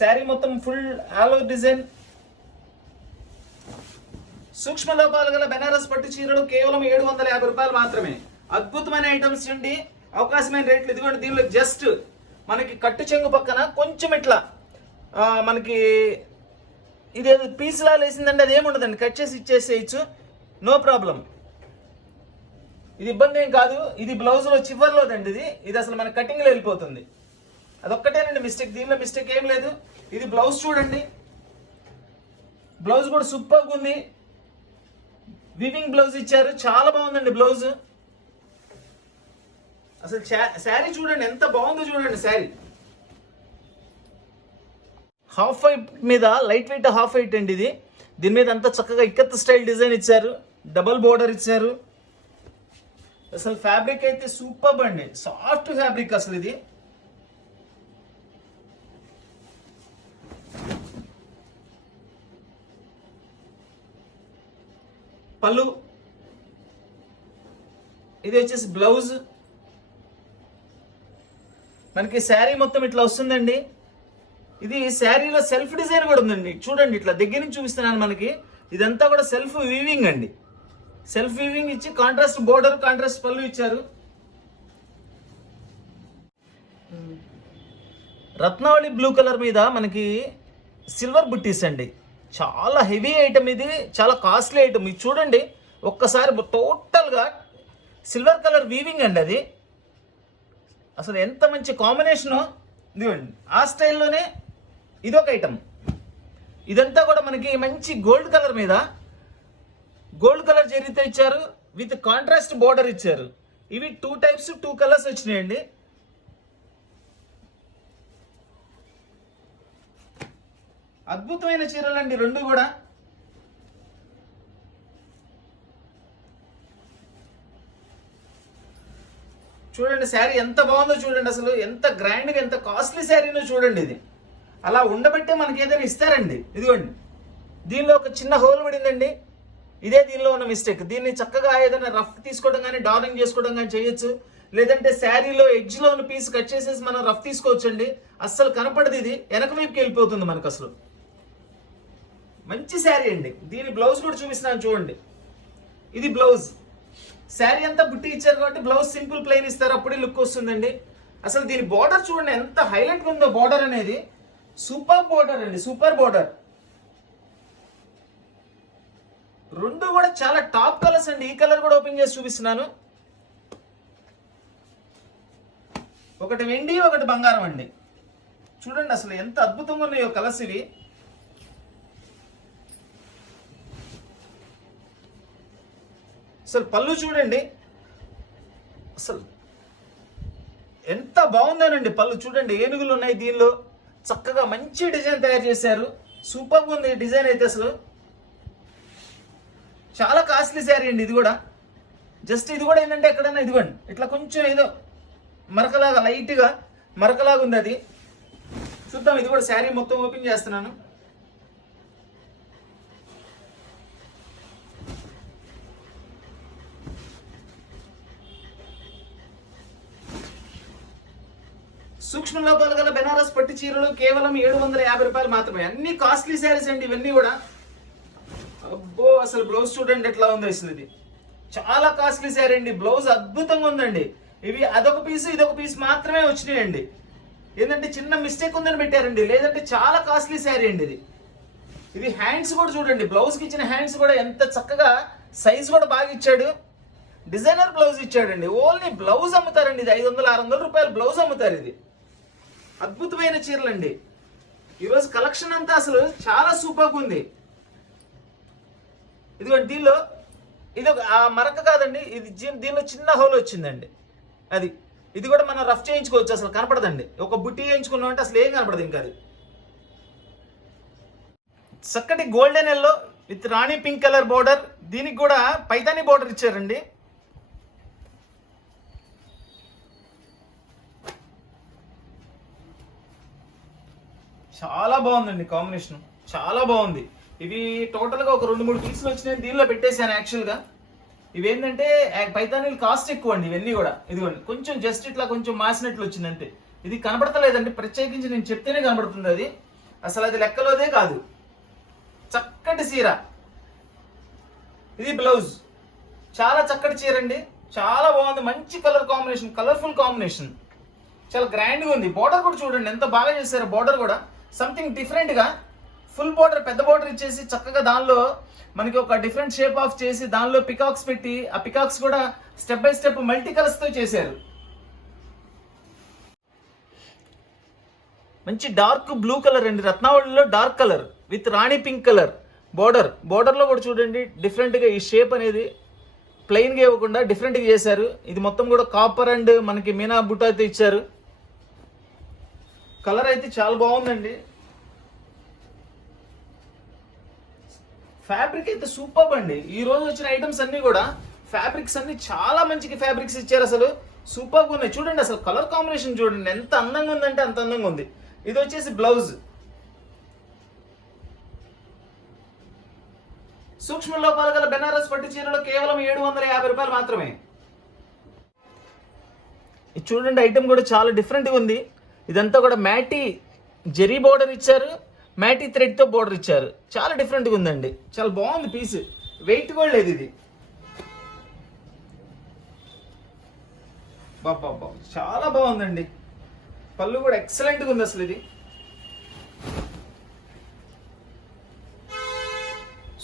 శారీ మొత్తం ఫుల్ ఆల్ ఓవర్ డిజైన్. సూక్ష్మ లోపాలు గల బెనారస్ పట్టు చీరలు కేవలం 750 రూపాయలు మాత్రమే. అద్భుతమైన ఐటమ్స్ అండి, అవకాశమైన రేట్లు. ఇదిగోండి, దీనిలో జస్ట్ మనకి కట్టు చెంగు పక్కన కొంచెం ఇట్లా మనకి ఇదేదో పీస్ లా వేసిందండి, అది ఏముండదండి, కట్ చేసి ఇచ్చేసేయచ్చు, నో ప్రాబ్లం. ఇది ఇబ్బంది ఏం కాదు. ఇది బ్లౌజ్లో చివర్లోదండి. ఇది అసలు మన కటింగ్లో వెళ్ళిపోతుంది. అదొక్కటేనండి మిస్టేక్, దీనిలో మిస్టేక్ ఏం లేదు. ఇది బ్లౌజ్ చూడండి, బ్లౌజ్ కూడా సూపర్గా ఉంది. వివింగ్ బ్లౌజ్ ఇచ్చారు, చాలా బాగుందండి బ్లౌజ్. అసలు శారీ చూడండి ఎంత బాగుందో చూడండి. శారీ హాఫ్ వైట్ మీద లైట్ వెయిట్ హాఫ్ వైట్ అండి ఇది. దీని మీద అంతా చక్కగా ఇక్కత్ స్టైల్ డిజైన్ ఇచ్చారు, డబల్ బోర్డర్ ఇచ్చారు. అసలు ఫ్యాబ్రిక్ అయితే సూపర్ అండి, సాఫ్ట్ ఫ్యాబ్రిక్ అసలు. ఇది పళ్ళు, ఇది వచ్చేసి బ్లౌజ్. మనకి శారీ మొత్తం ఇట్లా వస్తుందండి. ఇది శారీలో సెల్ఫ్ డిజైన్ కూడా ఉందండి. చూడండి, ఇట్లా దగ్గర నుంచి చూపిస్తున్నాను. మనకి ఇదంతా కూడా సెల్ఫ్ వీవింగ్ అండి. సెల్ఫ్ వీవింగ్ ఇచ్చి కాంట్రాస్ట్ బోర్డర్, కాంట్రాస్ట్ పళ్ళు ఇచ్చారు. రత్నావళి బ్లూ కలర్ మీద మనకి సిల్వర్ బుట్టీస్ అండి. చాలా హెవీ ఐటమ్ ఇది, చాలా కాస్ట్లీ ఐటమ్. ఇది చూడండి ఒక్కసారి, టోటల్గా సిల్వర్ కలర్ వీవింగ్ అండి అది. అసలు ఎంత మంచి కాంబినేషను. ఇదిగోండి ఆ స్టైల్లోనే ఇదొక ఐటమ్. ఇదంతా కూడా మనకి మంచి గోల్డ్ కలర్ మీద గోల్డ్ కలర్ జరీతో ఇచ్చారు, విత్ కాంట్రాస్ట్ బోర్డర్ ఇచ్చారు. ఇవి 2 టైప్స్ 2 కలర్స్ వచ్చినాయండి. అద్భుతమైన చీరలండి రెండు కూడా. చూడండి శారీ ఎంత బాగుందో చూడండి, అసలు ఎంత గ్రాండ్గా ఎంత కాస్ట్లీ శారీనో చూడండి. ఇది అలా ఉండబట్టే మనకి ఏదైనా ఇస్తారండి. ఇదిగోండి దీనిలో ఒక చిన్న హోల్ పడిందండి, ఇదే దీనిలో ఉన్న మిస్టేక్. దీన్ని చక్కగా ఏదైనా రఫ్ తీసుకోవడం కానీ డార్నింగ్ చేసుకోవడం కానీ చేయొచ్చు, లేదంటే శారీలో ఎడ్జ్లో ఉన్న పీస్ కట్ చేసేసి మనం రఫ్ తీసుకోవచ్చండి. అస్సలు కనపడదు, ఇది వెనక వైపుకి వెళ్ళిపోతుంది మనకు. అసలు మంచి శారీ అండి. దీని బ్లౌజ్ కూడా చూపిస్తున్నాను చూడండి. ఇది బ్లౌజ్. శారీ అంతా బుట్టి ఇచ్చారు కాబట్టి బ్లౌజ్ సింపుల్ ప్లెయిన్ ఇస్తారు, అప్పుడే లుక్ వస్తుందండి. అసలు దీని బార్డర్ చూడండి ఎంత హైలైట్ ఉందో. బార్డర్ అనేది సూపర్ బార్డర్ అండి, సూపర్ బార్డర్. రెండు కూడా చాలా టాప్ కలర్స్ అండి. ఈ కలర్ కూడా ఓపెన్ చేసి చూపిస్తున్నాను. ఒకటి వెండి, ఒకటి బంగారం అండి. చూడండి అసలు ఎంత అద్భుతంగా ఉన్నాయో కలర్స్ ఇవి. అసలు పళ్ళు చూడండి, అసలు ఎంత బాగుందోనండి పళ్ళు. చూడండి ఏనుగులు ఉన్నాయి దీనిలో. చక్కగా మంచి డిజైన్ తయారు చేశారు, సూపర్గా ఉంది డిజైన్ అయితే. అసలు చాలా కాస్ట్లీ శారీ అండి ఇది కూడా. జస్ట్ ఇది కూడా ఏంటంటే ఎక్కడైనా ఇదిగోండి ఇట్లా కొంచెం ఏదో మరకలాగా, లైట్గా మరకలాగా ఉంది అది. చూద్దాం, ఇది కూడా శారీ మొత్తం ఓపెన్ చేస్తున్నాను. సూక్ష్మ లోపాలు గల బెనారస్ పట్టు చీరలు కేవలం 750 రూపాయలు మాత్రమే. అన్ని కాస్ట్లీ శారీస్ అండి ఇవన్నీ కూడా. అబ్బో అసలు బ్లౌజ్ చూడండి ఎట్లా ఉంది. అసలు ఇది చాలా కాస్ట్లీ శారీ అండి. బ్లౌజ్ అద్భుతంగా ఉందండి. ఇవి అదొక పీస్ ఇదొక పీస్ మాత్రమే వచ్చినాయండి. ఏంటంటే చిన్న మిస్టేక్ ఉందని పెట్టారండి, లేదంటే చాలా కాస్ట్లీ శారీ అండి ఇది. ఇది హ్యాండ్స్ కూడా చూడండి, బ్లౌజ్కి ఇచ్చిన హ్యాండ్స్ కూడా ఎంత చక్కగా, సైజ్ కూడా బాగా ఇచ్చాడు. డిజైనర్ బ్లౌజ్ ఇచ్చాడండి. ఓన్లీ బ్లౌజ్ అమ్ముతారండి. ఇది 500-600 రూపాయలు బ్లౌజ్ అమ్ముతారు. ఇది అద్భుతమైన చీరలండి. ఈరోజు కలెక్షన్ అంతా అసలు చాలా సూపర్గా ఉంది. ఇదిగోండి దీనిలో ఇది ఒక మరక కాదండి, ఇది దీనిలో చిన్న హోల్ వచ్చిందండి. ఇది కూడా మనం రఫ్ చేయించుకోవచ్చు, అసలు కనపడదండి. ఒక బుట్టి చేయించుకున్నాం అంటే అసలు ఏం కనపడదు ఇంకా. అది చక్కటి golden yellow with Rani pink colour border. దీనికి కూడా పైతాని బోర్డర్ ఇచ్చారండి. చాలా బాగుందండి కాంబినేషన్, చాలా బాగుంది. ఇవి టోటల్గా ఒక 2-3 పీసులు వచ్చినాయి. దీనిలో పెట్టేశాను యాక్చువల్గా. ఇవేంటంటే పైతానీలు కాస్ట్ ఎక్కువ అండి ఇవన్నీ కూడా. ఇదిగోండి కొంచెం జస్ట్ ఇట్లా కొంచెం మాసినట్లు వచ్చింది అంతే. ఇది కనపడతలేదండి, ప్రత్యేకించి నేను చెప్తేనే కనబడుతుంది. అది అసలు అది లెక్కలోదే కాదు. చక్కటి చీర. ఇది బ్లౌజ్. చాలా చక్కటి చీర అండి, చాలా బాగుంది. మంచి కలర్ కాంబినేషన్, కలర్ఫుల్ కాంబినేషన్, చాలా గ్రాండ్గా ఉంది. బార్డర్ కూడా చూడండి ఎంత బాగా చేశారు. బార్డర్ కూడా సంథింగ్ డిఫరెంట్గా ఫుల్ బార్డర్, పెద్ద బార్డర్ ఇచ్చేసి చక్కగా దానిలో మనకి ఒక డిఫరెంట్ షేప్ ఆఫ్ చేసి దానిలో పికాక్స్ పెట్టి, ఆ పికాక్స్ కూడా స్టెప్ బై స్టెప్ మల్టీ కలర్స్తో చేశారు. మంచి డార్క్ బ్లూ కలర్ అండి, రత్నావళిలో dark colour with Rani pink colour border. బార్డర్లో కూడా చూడండి డిఫరెంట్గా ఈ షేప్ అనేది ప్లెయిన్గా ఇవ్వకుండా డిఫరెంట్గా చేశారు. ఇది మొత్తం కూడా కాపర్ అండ్ మనకి మీనా బుట్ట అయితే ఇచ్చారు. కలర్ అయితే చాలా బాగుందండి. ఫ్యాబ్రిక్ అయితే సూపర్ అండి. ఈ రోజు వచ్చిన ఐటమ్స్ అన్ని కూడా ఫ్యాబ్రిక్స్ అన్ని చాలా మంచి ఫ్యాబ్రిక్స్ ఇచ్చారు. అసలు సూపర్గా ఉన్నాయి. చూడండి అసలు కలర్ కాంబినేషన్ చూడండి ఎంత అందంగా ఉందంటే అంత అందంగా ఉంది. ఇది వచ్చేసి బ్లౌజ్. సూక్ష్మ లోపాలు గల బెనారస్ పట్టు చీరలు కేవలం 750 రూపాయలు మాత్రమే. ఇది చూడండి ఐటమ్ కూడా చాలా డిఫరెంట్గా ఉంది. ఇదంతా కూడా మ్యాటీ జెరీ బోర్డర్ ఇచ్చారు, మ్యాటీ థ్రెడ్తో బోర్డర్ ఇచ్చారు. చాలా డిఫరెంట్గా ఉందండి, చాలా బాగుంది పీస్. వెయిట్ కూడా లేదు ఇది. బాబా చాలా బాగుందండి. పళ్ళు కూడా ఎక్సలెంట్గా ఉంది అసలు. ఇది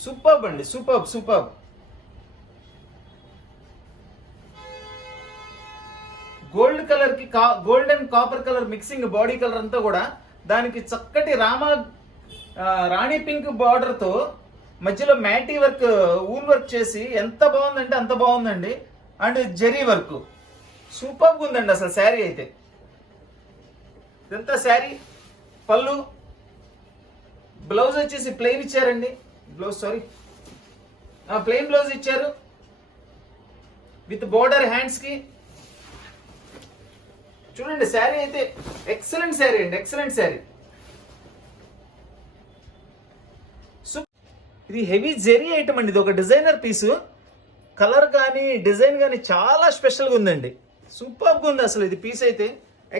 సూపర్బ్ అండి, సూపర్బ్. గోల్డ్ కలర్ కి gold and copper colour mixing body colour అంతా కూడా, దానికి చక్కటి రాణి పింక్ బార్డర్ తో మధ్యలో మ్యాటీ వర్క్, ఊల్ వర్క్ చేసి ఎంత బాగుందంటే అంత బాగుందండి. అండ్ జెరీ వర్క్ సూపర్గా ఉందండి అసలు శారీ అయితే. ఇదంతా శారీ. పళ్ళు, బ్లౌజ్ వచ్చేసి ప్లెయిన్ ఇచ్చారండి. ప్లెయిన్ బ్లౌజ్ ఇచ్చారు విత్ బోర్డర్ హ్యాండ్స్ కి. చూడండి శారీ అయితే ఎక్సలెంట్ శారీ అండి, ఎక్సలెంట్ శారీ. ఇది హెవీ జెరీ ఐటమ్ అండి. ఇది ఒక డిజైనర్ పీసు. కలర్ కానీ డిజైన్ కానీ చాలా స్పెషల్గా ఉందండి. సూపర్గా ఉంది అసలు ఇది పీస్ అయితే.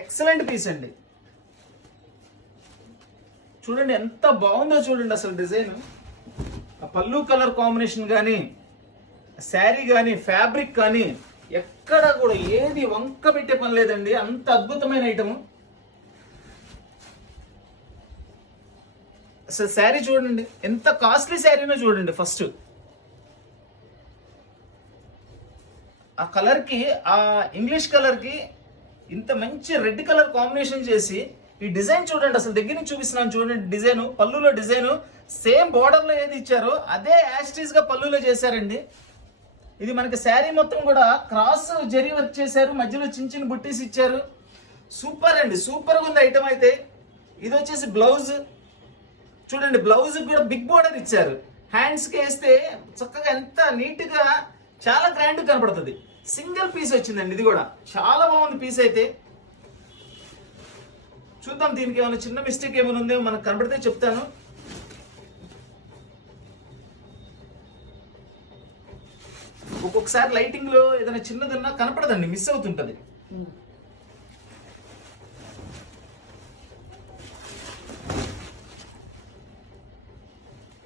ఎక్సలెంట్ పీస్ అండి. చూడండి ఎంత బాగుందో చూడండి అసలు డిజైన్. ఆ పళ్ళు కలర్ కాంబినేషన్ కానీ, శారీ కానీ, ఫ్యాబ్రిక్ కానీ ఎక్కడ కూడా ఏది వంక పెట్టే పని లేదండి. అంత అద్భుతమైన ఐటమ్. అసలు శారీ చూడండి ఎంత కాస్ట్లీ శారీనో చూడండి. ఫస్ట్ ఆ కలర్ కి, ఆ ఇంగ్లీష్ కలర్ కి ఇంత మంచి రెడ్ కలర్ కాంబినేషన్ చేసి, ఈ డిజైన్ చూడండి అసలు దగ్గర నుంచి చూపిస్తున్నాను చూడండి. డిజైన్, పళ్ళులో డిజైన్ సేమ్ బోర్డర్ లో ఏది ఇచ్చారో అదే యాస్టీస్ గా పళ్ళులో చేశారండి. ఇది మనకి శారీ మొత్తం కూడా క్రాస్ జరీ వర్క్ చేశారు, మధ్యలో చిన్న చిన్న బుట్టీస్ ఇచ్చారు. సూపర్ అండి, సూపర్ గా ఉంది ఐటమ్ అయితే. ఇది వచ్చేసి బ్లౌజ్ చూడండి. బ్లౌజ్ కూడా బిగ్ బోర్డర్ ఇచ్చారు. హ్యాండ్స్ కి వేస్తే చక్కగా ఎంత నీట్ గా, చాలా గ్రాండ్ కనపడుతుంది. సింగిల్ పీస్ వచ్చిందండి. ఇది కూడా చాలా బాగుంది పీస్ అయితే. చూద్దాం దీనికి ఏమైనా చిన్న మిస్టేక్ ఏమైనా ఉందేమో మనకు కనపడితే చెప్తాను. ఒక్కొక్కసారి లైటింగ్ లో ఏదైనా చిన్నదన్నా కనపడదండి, మిస్ అవుతుంటది.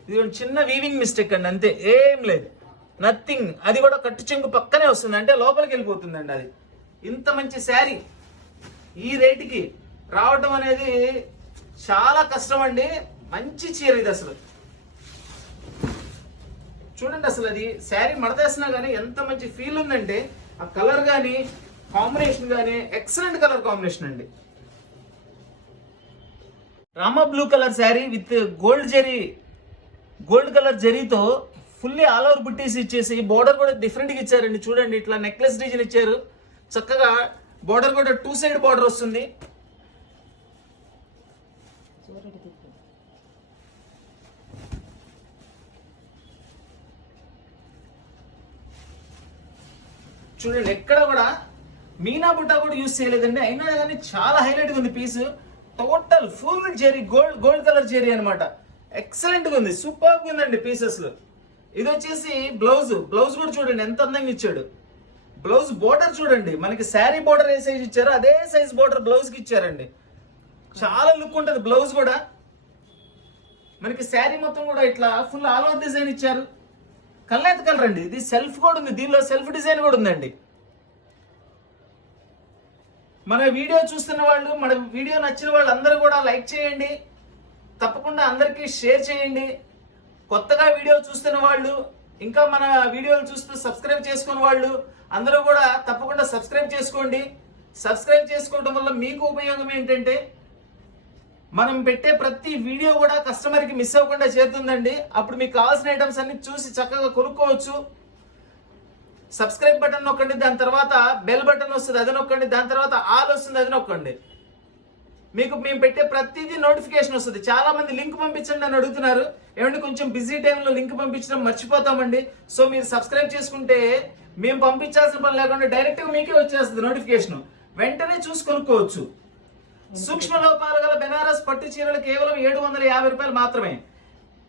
ఇది చిన్న వీవింగ్ మిస్టేక్ అండి, అంతే, ఏం లేదు, నథింగ్. అది కూడా కట్టు చెంగు పక్కనే వస్తుంది, అంటే లోపలికి వెళ్ళిపోతుందండి. అది ఇంత మంచి శారీ ఈ రేటుకి రావటం అనేది చాలా కష్టం అండి. మంచి చీర ఇది అసలు. చూడండి అసలు అది శారీ మడతేసినా కానీ ఎంత మంచి ఫీల్ ఉందంటే, ఆ కలర్ కానీ, కాంబినేషన్ కానీ ఎక్సలెంట్ కలర్ కాంబినేషన్ అండి. Rama blue colour sari with gold colour జరీతో ఫుల్లీ ఆల్ ఓవర్ బుట్టీస్ ఇచ్చేసి, బోర్డర్ కూడా డిఫరెంట్ గా ఇచ్చారండి. చూడండి ఇట్లా నెక్లెస్ డిజైన్ ఇచ్చారు. చక్కగా బోర్డర్ కూడా 2 సైడ్ బోర్డర్ వస్తుంది. చూడండి ఎక్కడ కూడా మీనా బుట్ట కూడా యూజ్ చేయలేదండి. అయినా కానీ చాలా హైలైట్ గా ఉంది piece. Total full zari, gold colour zari అనమాట. ఎక్సలెంట్ గా ఉంది, సూపర్ గా ఉందండి పీసెస్ లో. ఇది వచ్చేసి బ్లౌజ్ కూడా చూడండి ఎంత అందంగా ఇచ్చాడు. బ్లౌజ్ బోర్డర్ చూడండి, మనకి శారీ బోర్డర్ ఏ సైజ్ ఇచ్చారో అదే సైజ్ బోర్డర్ బ్లౌజ్ కి ఇచ్చారండి. చాలా లుక్ ఉంటది బ్లౌజ్ కూడా. మనకి శారీ మొత్తం కూడా ఇట్లా ఫుల్ ఆల్ ఓవర్ డిజైన్ ఇచ్చారు. కల్నేత కలర్ అండి. ఇది సెల్ఫ్ కూడా ఉంది, దీనిలో సెల్ఫ్ డిజైన్ కూడా ఉందండి. మన వీడియో చూస్తున్న వాళ్ళు, మన వీడియో నచ్చిన వాళ్ళు అందరూ కూడా లైక్ చేయండి, తప్పకుండా అందరికీ షేర్ చేయండి. కొత్తగా వీడియో చూస్తున్న వాళ్ళు, ఇంకా మన వీడియోలు చూస్తూ సబ్స్క్రైబ్ చేసుకున్న వాళ్ళు అందరూ కూడా తప్పకుండా సబ్స్క్రైబ్ చేసుకోండి. సబ్స్క్రైబ్ చేసుకోవడం వల్ల మీకు ఉపయోగం ఏంటంటే, మనం పెట్టే ప్రతి వీడియో కూడా కస్టమర్కి మిస్ అవ్వకుండా చేరుతుందండి. అప్పుడు మీకు కావాల్సిన ఐటమ్స్ అన్ని చూసి చక్కగా కొనుక్కోవచ్చు. సబ్స్క్రైబ్ బటన్ నొక్కండి, దాని తర్వాత బెల్ బటన్ వస్తుంది, అది నొక్కండి, దాని తర్వాత ఆల్ వస్తుంది, అది నొక్కండి. మీకు మేము పెట్టే ప్రతిదీ నోటిఫికేషన్ వస్తుంది. చాలా మంది లింక్ పంపించండి అని అడుగుతున్నారు. ఏమంటే కొంచెం బిజీ టైంలో లింక్ పంపించడం మర్చిపోతామండి. సో మీరు సబ్స్క్రైబ్ చేసుకుంటే మేము పంపించాల్సిన పని లేకుండా డైరెక్ట్ గా మీకే వచ్చేస్తుంది నోటిఫికేషన్. వెంటనే చూసి కొనుక్కోవచ్చు. సూక్ష్మ లోపాలు గల బెనారస్ పట్టు చీరలు కేవలం 750 రూపాయలు మాత్రమే.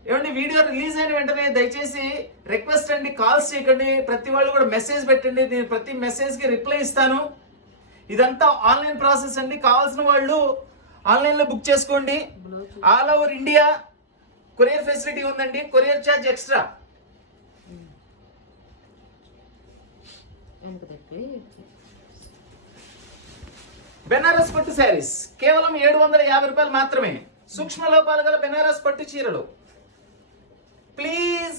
ఏమండి వీడియో రిలీజ్ అయిన వెంటనే దయచేసి రిక్వెస్ట్ అండి, కాల్స్ చేయకండి. ప్రతి వాళ్ళు కూడా మెసేజ్ పెట్టండి, నేను ప్రతి మెసేజ్ కి రిప్లై ఇస్తాను. ఇదంతా ఆన్లైన్ ప్రాసెస్ అండి. కావాల్సిన వాళ్ళు ఆన్లైన్ లో బుక్ చేసుకోండి. All over India courier facility ఉందండి. Courier charge extra. బెనారస్ పట్టు శారీస్ కేవలం 750 రూపాయలు మాత్రమే. సూక్ష్మ లోపాలు గల బెనారస్ పట్టు చీరలు please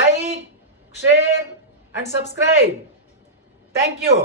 like, share and subscribe. Thank you.